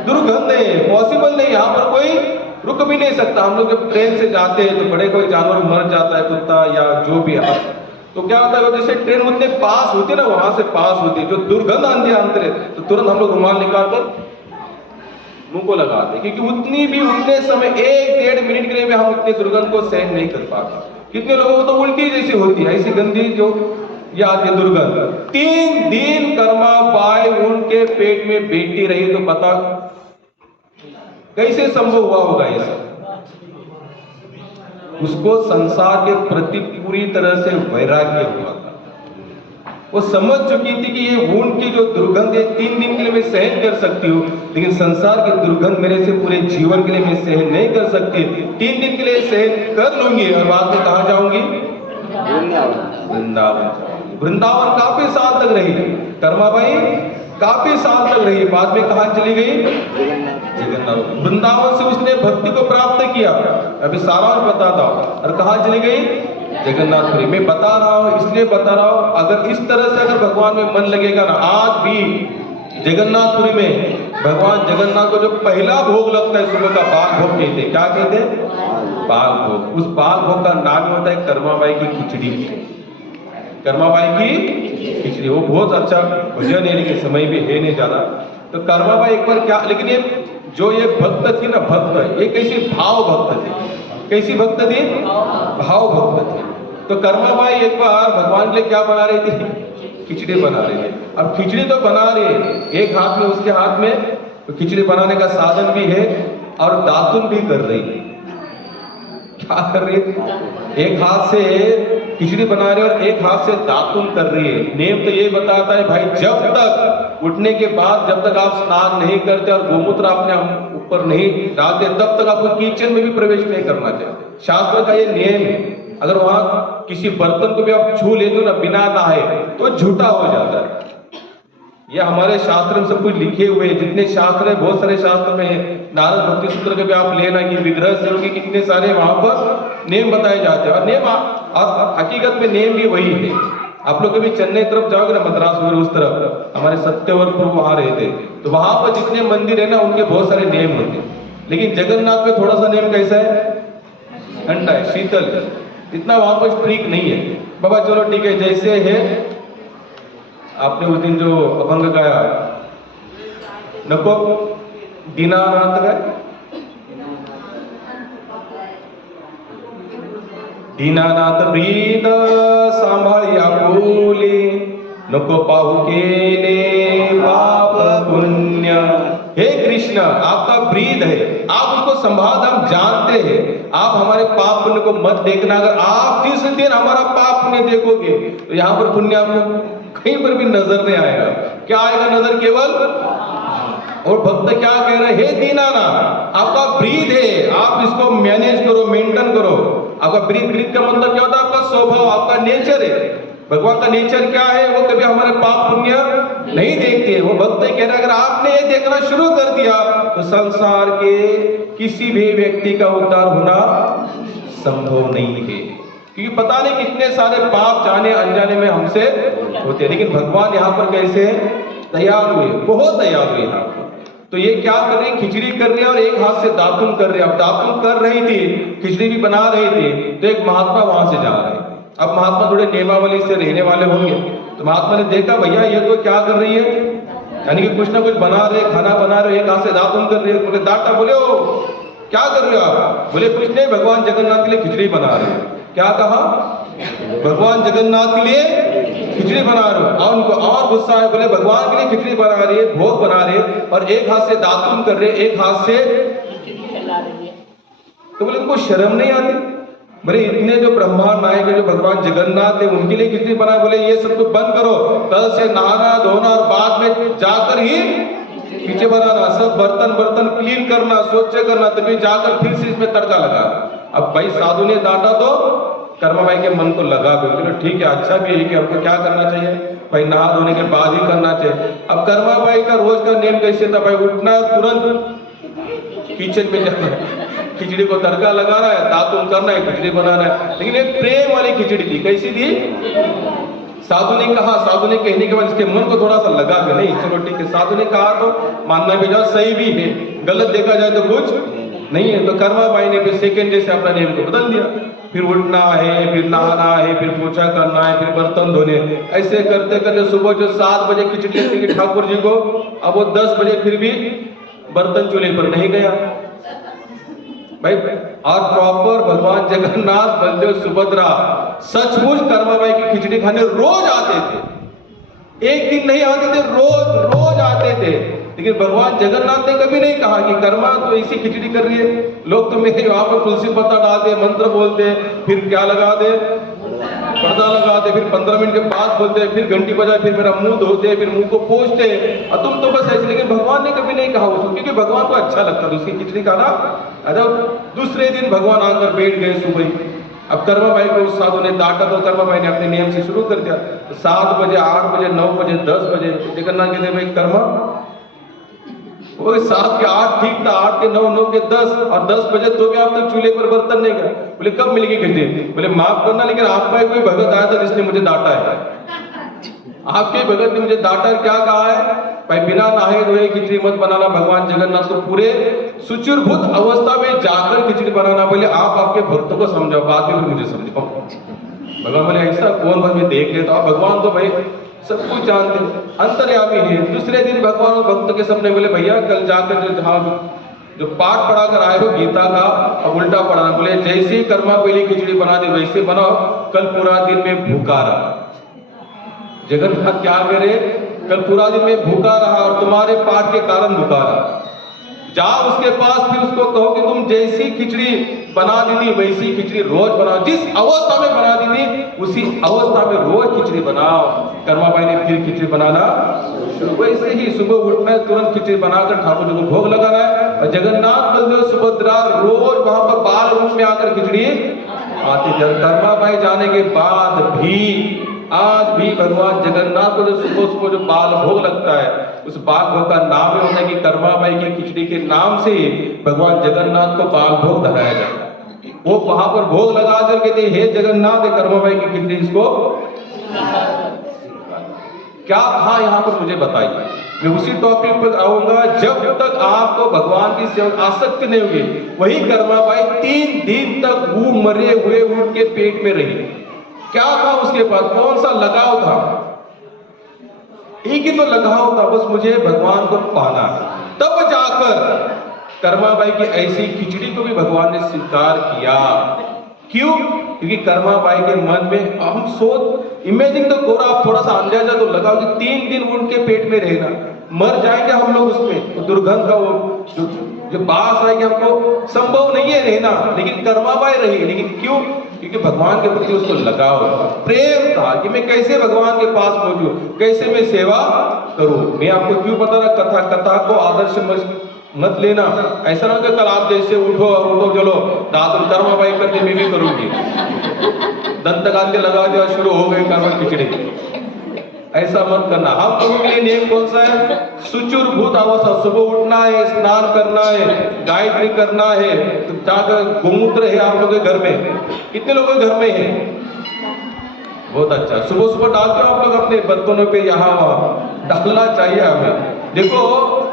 दुर्गंध है, पॉसिबल नहीं, यहाँ पर कोई रुक भी नहीं सकता। हम लोग जब ट्रेन से जाते हैं तो बड़े कोई जानवर मर जाता है, कुत्ता या जो भी है, तो क्या होता है, जैसे ट्रेन उतने पास होती है ना, वहां से पास होती है, जो दुर्गंध आती है अंतरे, तो तुरंत हम लोग रुमाल निकालकर मुंह को लगाते, क्योंकि उतनी भी उतने समय 1-1.5 मिनट के लिए भी हम उतने दुर्गंध को सहन नहीं कर पाते। कितने लोगों को तो उल्टी जैसी होती है, ऐसी गंदी जो ये आती है दुर्गंध। 3 दिन कर्माबाई उनके पेट में बैठी रही, तो बता कैसे संभव हुआ होगा ये सब। उसको संसार के प्रति पूरी तरह से वैराग्य हुआ था। वो समझ चुकी थी कि ये ऊंट की जो दुर्गंध है 3 दिन के लिए मैं सहन कर सकती हूँ, लेकिन संसार की दुर्गंध मेरे से पूरे जीवन के लिए मैं सहन नहीं कर सकती। 3 दिन के लिए सहन कर लूंगी और बाद में कहाँ जाऊंगी, वृंदावन। वृंदावन काफी साल तक रही कर्माबाई, काफी साल तक रही। बाद में कहाँ चली गई, जगन्नाथ। वृंदावन से उसने भक्ति को प्राप्त किया, अभी सारा बताता हूँ। और कहाँ चली गई, जगन्नाथपुरी। मैं बता रहा हूँ, इसलिए बता रहा हूँ, अगर इस तरह से अगर भगवान में मन लगेगा ना, आज भी जगन्नाथपुरी में भगवान जगन्नाथ को जो पहला भोग लगता है सुबह का, बाल भोग कहते हैं। क्या कहते हैं, बाल भोग। उस बाल भोग का नाम होता है कर्माबाई की खिचड़ी। कर्माबाई की खिचड़ी, वो बहुत अच्छा भजन है, लेकिन समय भी है नहीं ज्यादा। तो कर्माबाई एक बार क्या, लेकिन ये जो ये भक्त थी ना, भक्त, ये कैसी भाव भक्त थी। कैसी भक्त थी, भाव भक्त थी। तो कर्माबाई एक बार भगवान के लिए क्या बना रही थी, खिचड़ी बना रही थी। अब खिचड़ी तो बना रही है, एक हाथ में उसके हाथ में तो खिचड़ी बनाने का साधन भी है और दातुन भी कर रही है। क्या कर रही है, एक हाथ से खिचड़ी बना रही है और एक हाथ से दातुन कर रही है। नेम तो ये बताता है भाई, जब तक उठने के बाद जब तक आप स्नान नहीं करते और गोमूत्र अपने ऊपर नहीं डालते, तब तक आपको किचन में भी प्रवेश नहीं करना चाहिए। शास्त्र का ये नियम है। अगर वहां किसी बर्तन को भी आप छू लेते हो ना बिना नहाए, तो झूठा हो जाता है। ये हमारे शास्त्र में सब कुछ लिखे हुए हैं, जितने शास्त्र है, बहुत सारे शास्त्र में है। नारद भक्ति सूत्र के भी आप लेना कि विग्रह से होगी, कितने सारे वहां पर नेम बताए जाते हैं। और नेम हकीकत में नेम भी वही है। आप लोग कभी चेन्नई तरफ जाओगे ना, मद्रास वगैरह उस तरफ, हमारे सत्यवर प्रभु वहां रहते, तो वहां पर जितने मंदिर है ना उनके बहुत सारे नेम होते हैं, लेकिन जगन्नाथ में थोड़ा सा नेम कैसा है, ठंडा है, शीतल है, इतना वहां पर स्ट्रिक्ट नहीं है। बाबा चलो ठीक है, जैसे है आपने उस दिन जो अभंग गाया नको दीनानाथ का, दीनानाथ ब्रीद सांभाळिया बोले, नको पाहू केले पाप पुण्य। हे कृष्ण, आपका ब्रीद है, आप उसको संभाल, हम जानते हैं, आप हमारे पाप पुण्य को मत देखना। अगर आप जिस दिन हमारा पाप पुण्य देखोगे तो यहाँ पर पुण्य आपको कहीं पर भी नजर नहीं आएगा। क्या आएगा नजर? केवल। और भक्त क्या कह रहे हैं, हे दीनानाथ, आपका ब्रीद है, आप इसको मैनेज करो, मेंटेन करो। आपका ब्रीद का मतलब क्या होता है? आपका स्वभाव, आपका नेचर है। भगवान का नेचर क्या है? वो कभी हमारे पाप पुण्य नहीं देखते। वो भक्त कह रहे अगर आपने ये देखना शुरू कर दिया तो संसार के किसी भी व्यक्ति का उद्धार होना संभव नहीं है, क्योंकि पता नहीं कितने सारे पाप जाने अनजाने में हमसे होते हैं। लेकिन भगवान यहाँ पर कैसे तैयार हुए, बहुत तैयार हुए यहाँ पर। तो ये क्या कर रहे हैं, खिचड़ी कर रहे हैं और एक हाथ से दातुन कर रहे हैं। अब दातुन कर रही थी, खिचड़ी भी बना रहे थे, तो एक महात्मा वहां से जा रहे हैं। अब महात्मा थोड़े नियमावली से रहने वाले होंगे, तो महात्मा ने देखा भैया ये तो क्या कर रही है, यानी कि कुछ ना कुछ बना रहे, खाना बना रहे, एक हाथ से दातुन कर रहे हैं। बोले डांटा, बोले ओ क्या कर रहे हो आप? बोले कुछ नहीं, भगवान जगन्नाथ के लिए खिचड़ी बना रहे हैं। क्या कहा? भगवान जगन्नाथ के लिए खिचड़ी बना रहे हो। और उनको और गुस्सा है, बोले भगवान के लिए खिचड़ी बना रही है, भोग बना रहे हैं, और एक हाथ से दातुन कर रहे, एक हाथ से, तो बोले उनको शर्म नहीं आती? बोले इतने जो ब्रह्मांड नायक है, जो भगवान जगन्नाथ है, उनके लिए खिचड़ी बना। बोले ये सब कुछ बंद करो, कल से नहाना धोना और बाद में जाकर ही खिचड़ी बनाना, सब बर्तन क्लीन करना, स्वच्छ करना, तभी जाकर फिर से इसमें तड़का लगा। अब भाई साधु ने डांटा तो कर्मा भाई के मन को लगा, बोले ठीक है, अच्छा भी है कि हमको क्या करना चाहिए भाई, नहा धोने के बाद ही करना चाहिए। अब कर्मा भाई का रोज का नेम कैसे था भाई, उठना तुरंत किचन में जाना है, खिचड़ी को तड़का लगाना है, दातुन करना है, खिचड़ी बनाना है। लेकिन एक प्रेम वाली खिचड़ी थी। कैसी थी? साधु ने कहा, साधु ने कहने के बाद इसके मन को थोड़ा सा लगा कि नहीं चलो ठीक है, साधु ने कहा तो मानना भी जाओ, सही भी है, गलत देखा जाए तो कुछ नहीं है। तो कर्मा भाई ने फिर सेकंड डे से अपना नेम को बदल दिया, फिर उठना है, फिर नहाना है, फिर पोछा करना है, फिर बर्तन धोने, ऐसे करते करते सुबह जो 7 बजे खिचड़ी देगी ठाकुर जी को, अब वो 10 बजे फिर भी बर्तन चूल्हे पर नहीं गया भाई। और प्रॉपर भगवान जगन्नाथ बलदेव सुभद्रा सचमुच कर्माबाई की खिचड़ी खाने रोज आते थे, एक दिन नहीं आते थे, रोज आते थे। लेकिन भगवान जगन्नाथ ने कभी नहीं कहा कि कर्मा तो इसी खिचड़ी कर रही है, लोग तो मेरे वहां पर तुलसी पत्ता डालते, मंत्र बोलते, फिर क्या लगा दे, पर्दा लगाते, फिर 15 मिनट के बाद बोलते, फिर घंटी बजाए, फिर मेरा मुंह धोते, फिर मुंह को पोंछते, और तुम तो बस ऐसे। लेकिन भगवान ने कभी नहीं कहा उसको, क्योंकि भगवान को अच्छा लगता था उसकी खिचड़ी खाना। अच्छा, दूसरे दिन भगवान आकर बैठ गए सुबह। अब कर्मा भाई को उस साधु ने डांटा तो कर्मा भाई ने अपने नियम से शुरू कर दिया। 7 बजे, 8 बजे, 9 बजे, 10 बजे जगन्नाथ कहते भाई कर्मा, वो 7 के 8 ठीक था, 8 के 9, 9 के 10, और 10 बजे तो भी आप तक चूल्हे पर बर्तन नहीं गए। बोले कब मिलेगी खिचड़ी? बोले माफ करना, लेकिन आपका कोई भगत आया था जिसने मुझे डांटा है, आपके भगत ने मुझे डांटा। क्या कहा है भाई, बिना नहाए धोए खिचड़ी मत बनाना, भगवान जगन्नाथ को पूरे सुचिरभूत अवस्था में जाकर खिचड़ी बनाना। बोले आप आपके भक्तों को समझाओ, बाद में मुझे समझाओ। भगवान बोले ऐसा कौन भाई देख लेता, तो भगवान तो भाई सब कुछ जानते, अंतर्यामी है। दूसरे दिन भगवान भक्त के सामने बोले भैया कल जाकर जो पाठ पढ़ा कर आए हो गीता का, अब उल्टा पढ़ाना। बोले जैसे ही कर्मा पहली खिचड़ी बना दी वैसे बनाओ, कल पूरा दिन में भूखा रहा। जगन्नाथ क्या करे, कल पूरा दिन में भूखा रहा और तुम्हारे पाठ के कारण भूखा रहा। जाओ उसके पास, फिर उसको कहो कि तुम जैसी खिचड़ी बना दी थी वैसी खिचड़ी रोज बनाओ, जिस अवस्था में बना दी थी उसी अवस्था में रोज खिचड़ी बनाओ। कर्मा भाई ने फिर खिचड़ी बनाना शुरू। वैसे ही सुबह उठना है, तुरंत खिचड़ी बनाकर ठाकुर जी को भोग लगाना है। और जगन्नाथ बलदेव सुभद्रा रोज वहां पर बाल रूप में आकर खिचड़ी आती थी। कर्मा भाई जाने के बाद भी आज भी भगवान जगन्नाथ को जो सुबह सुबह जो बाल भोग लगता है, उस बाल भोग का नाम ही होता है कि कर्मा बाई की खिचड़ी के नाम से भगवान जगन्नाथ को बाल भोग धराया जाता है। वो वहां पर भोग लगा कर कहते हे जगन्नाथ, कर्मा बाई की खिचड़ी इसको। क्या था यहाँ पर मुझे बताइए। मैं उसी टॉपिक पर आऊंगा। जब तक आपको भगवान की सेवा आसक्ति नहीं होगी, वही कर्माबाई 3 दिन तक वो मरे हुए ऊंट के पेट में रही। क्या था उसके पास, कौन सा लगाव था? एक ही तो लगाव था, बस मुझे भगवान को पाना। तब जाकर कर्माबाई की ऐसी खिचड़ी को भी भगवान ने स्वीकार किया। क्यों? क्योंकि कर्माबाई के मन में हम सोच इमेजिन तो करो, आप थोड़ा सा अंदाजा तो लगाओ कि 3 दिन उनके पेट में रहेगा, मर जाएंगे हम लोग उसमें, तो दुर्गंध का वो जो बास आएगी, हमको संभव नहीं है रहना। लेकिन कर्माबाई रही। लेकिन क्यों? क्योंकि भगवान के प्रति उसको लगाव प्रेम था कि मैं कैसे भगवान के पास पहुंचूं, कैसे मैं सेवा करूं। मैं आपको क्यों बता रहा, कथा को आदर्श मत लेना। ऐसा ना कि कल आप जैसे उठो और उठो, चलो रात में कर्माबाई करके मैं भी करूंगी, दंत गांधी लगा दिया, शुरू हो गई कर्म खिचड़ी। ऐसा मत करना। हम लोगों के लिए नियम कौन सा है? सुचुरभूत अवस्था, सुबह उठना है, स्नान करना है, गायत्री करना है, तो जाकर गोमूत्र है आप लोगों के घर में, कितने लोगों के घर में है? बहुत अच्छा। सुबह सुबह डालते हो आप लोग अपने बर्तनों पे, यहाँ वहां डालना चाहिए हमें। देखो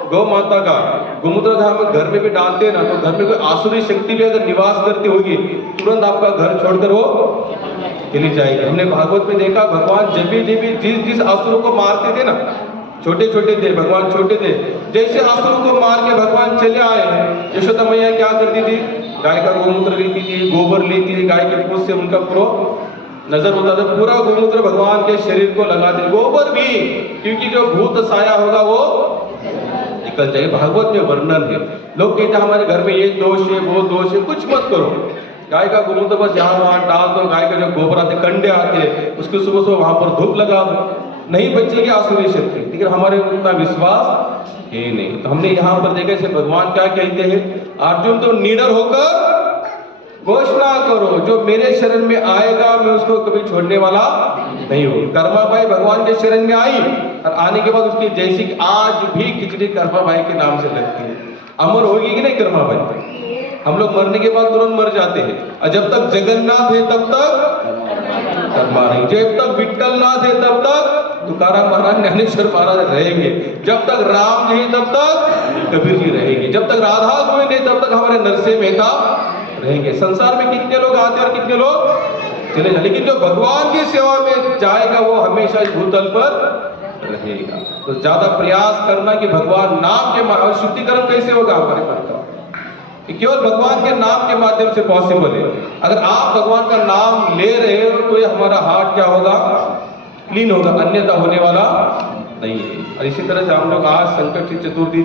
गौ माता का गोमूत्र हम घर में भी डालते हैं ना, तो घर में कोई आसुरी शक्ति भी अगर निवास करती होगी, तुरंत आपका घर छोड़कर वो चली जाएगी। हमने भागवत में देखा, भगवान जब भी जिस असुरों को मारते थे ना, छोटे छोटे थे भगवान, छोटे थे, जैसे असुरों को मार के भगवान चले आए, यशोदा मैया क्या करती थी? गाय का गोमूत्र लेती थी, गोबर लेती थी, गाय के पूंछ से उनका पूरा नजर होता था, पूरा गोमूत्र भगवान के शरीर को लगाते, गोबर भी, क्योंकि जो भूत साया होगा वो निकल जाए। भागवत में वर्णन है। लोग कहते हैं हमारे घर में ये दोष है, वो दोष है, कुछ मत करो। गाय का गोमूत्र बस यहाँ वहां डाल दो, गाय का जो गोबर आते, कंडे आते, उसको सुबह सुबह वहां पर धूप लगा दो, नहीं बचेगी आसुरी शक्ति। लेकिन हमारे उतना विश्वास है नहीं। तो हमने यहाँ पर देखा, इसे भगवान क्या कहते हैं, अर्जुन तो निडर होकर घोषणा करो, जो मेरे शरण में आएगा मैं उसको कभी छोड़ने वाला नहीं हूं। कर्माबाई भगवान के शरण में आई और आने के बाद उसकी जैसी आज भी खिचड़ी कर्माबाई के नाम से लगती है। अमर होगी कि नहीं कर्माबाई? हम लोग मरने के बाद तुरंत मर जाते हैं, और जब तक जगन्नाथ है तब तक कर्मा नहीं, जब तक विट्ठलनाथ है तब तक तुकाराम महाराज, ज्ञानेश्वर महाराज रहेंगे, जब तक राम जी तब तक कबीर जी रहेंगे, जब तक राधा गोविंद है तब तक हमारे नरसिंह मेहता रहेंगे। संसार में कितने लोग आते और कितने लोग चले जाए, लेकिन जो भगवान की सेवा में जाएगा वो हमेशा इस भूतल पर रहेगा। तो ज्यादा प्रयास करना कि भगवान नाम के शुद्धिकरण कैसे होगा हमारे मन का, केवल भगवान के नाम के माध्यम से पॉसिबल है। अगर आप भगवान का नाम ले रहे हो तो ये हमारा हार्ट क्या होगा? क्लीन होगा, अन्यथा होने वाला नहीं है। और इसी तरह से हम लोग आज संकट चतुर्थी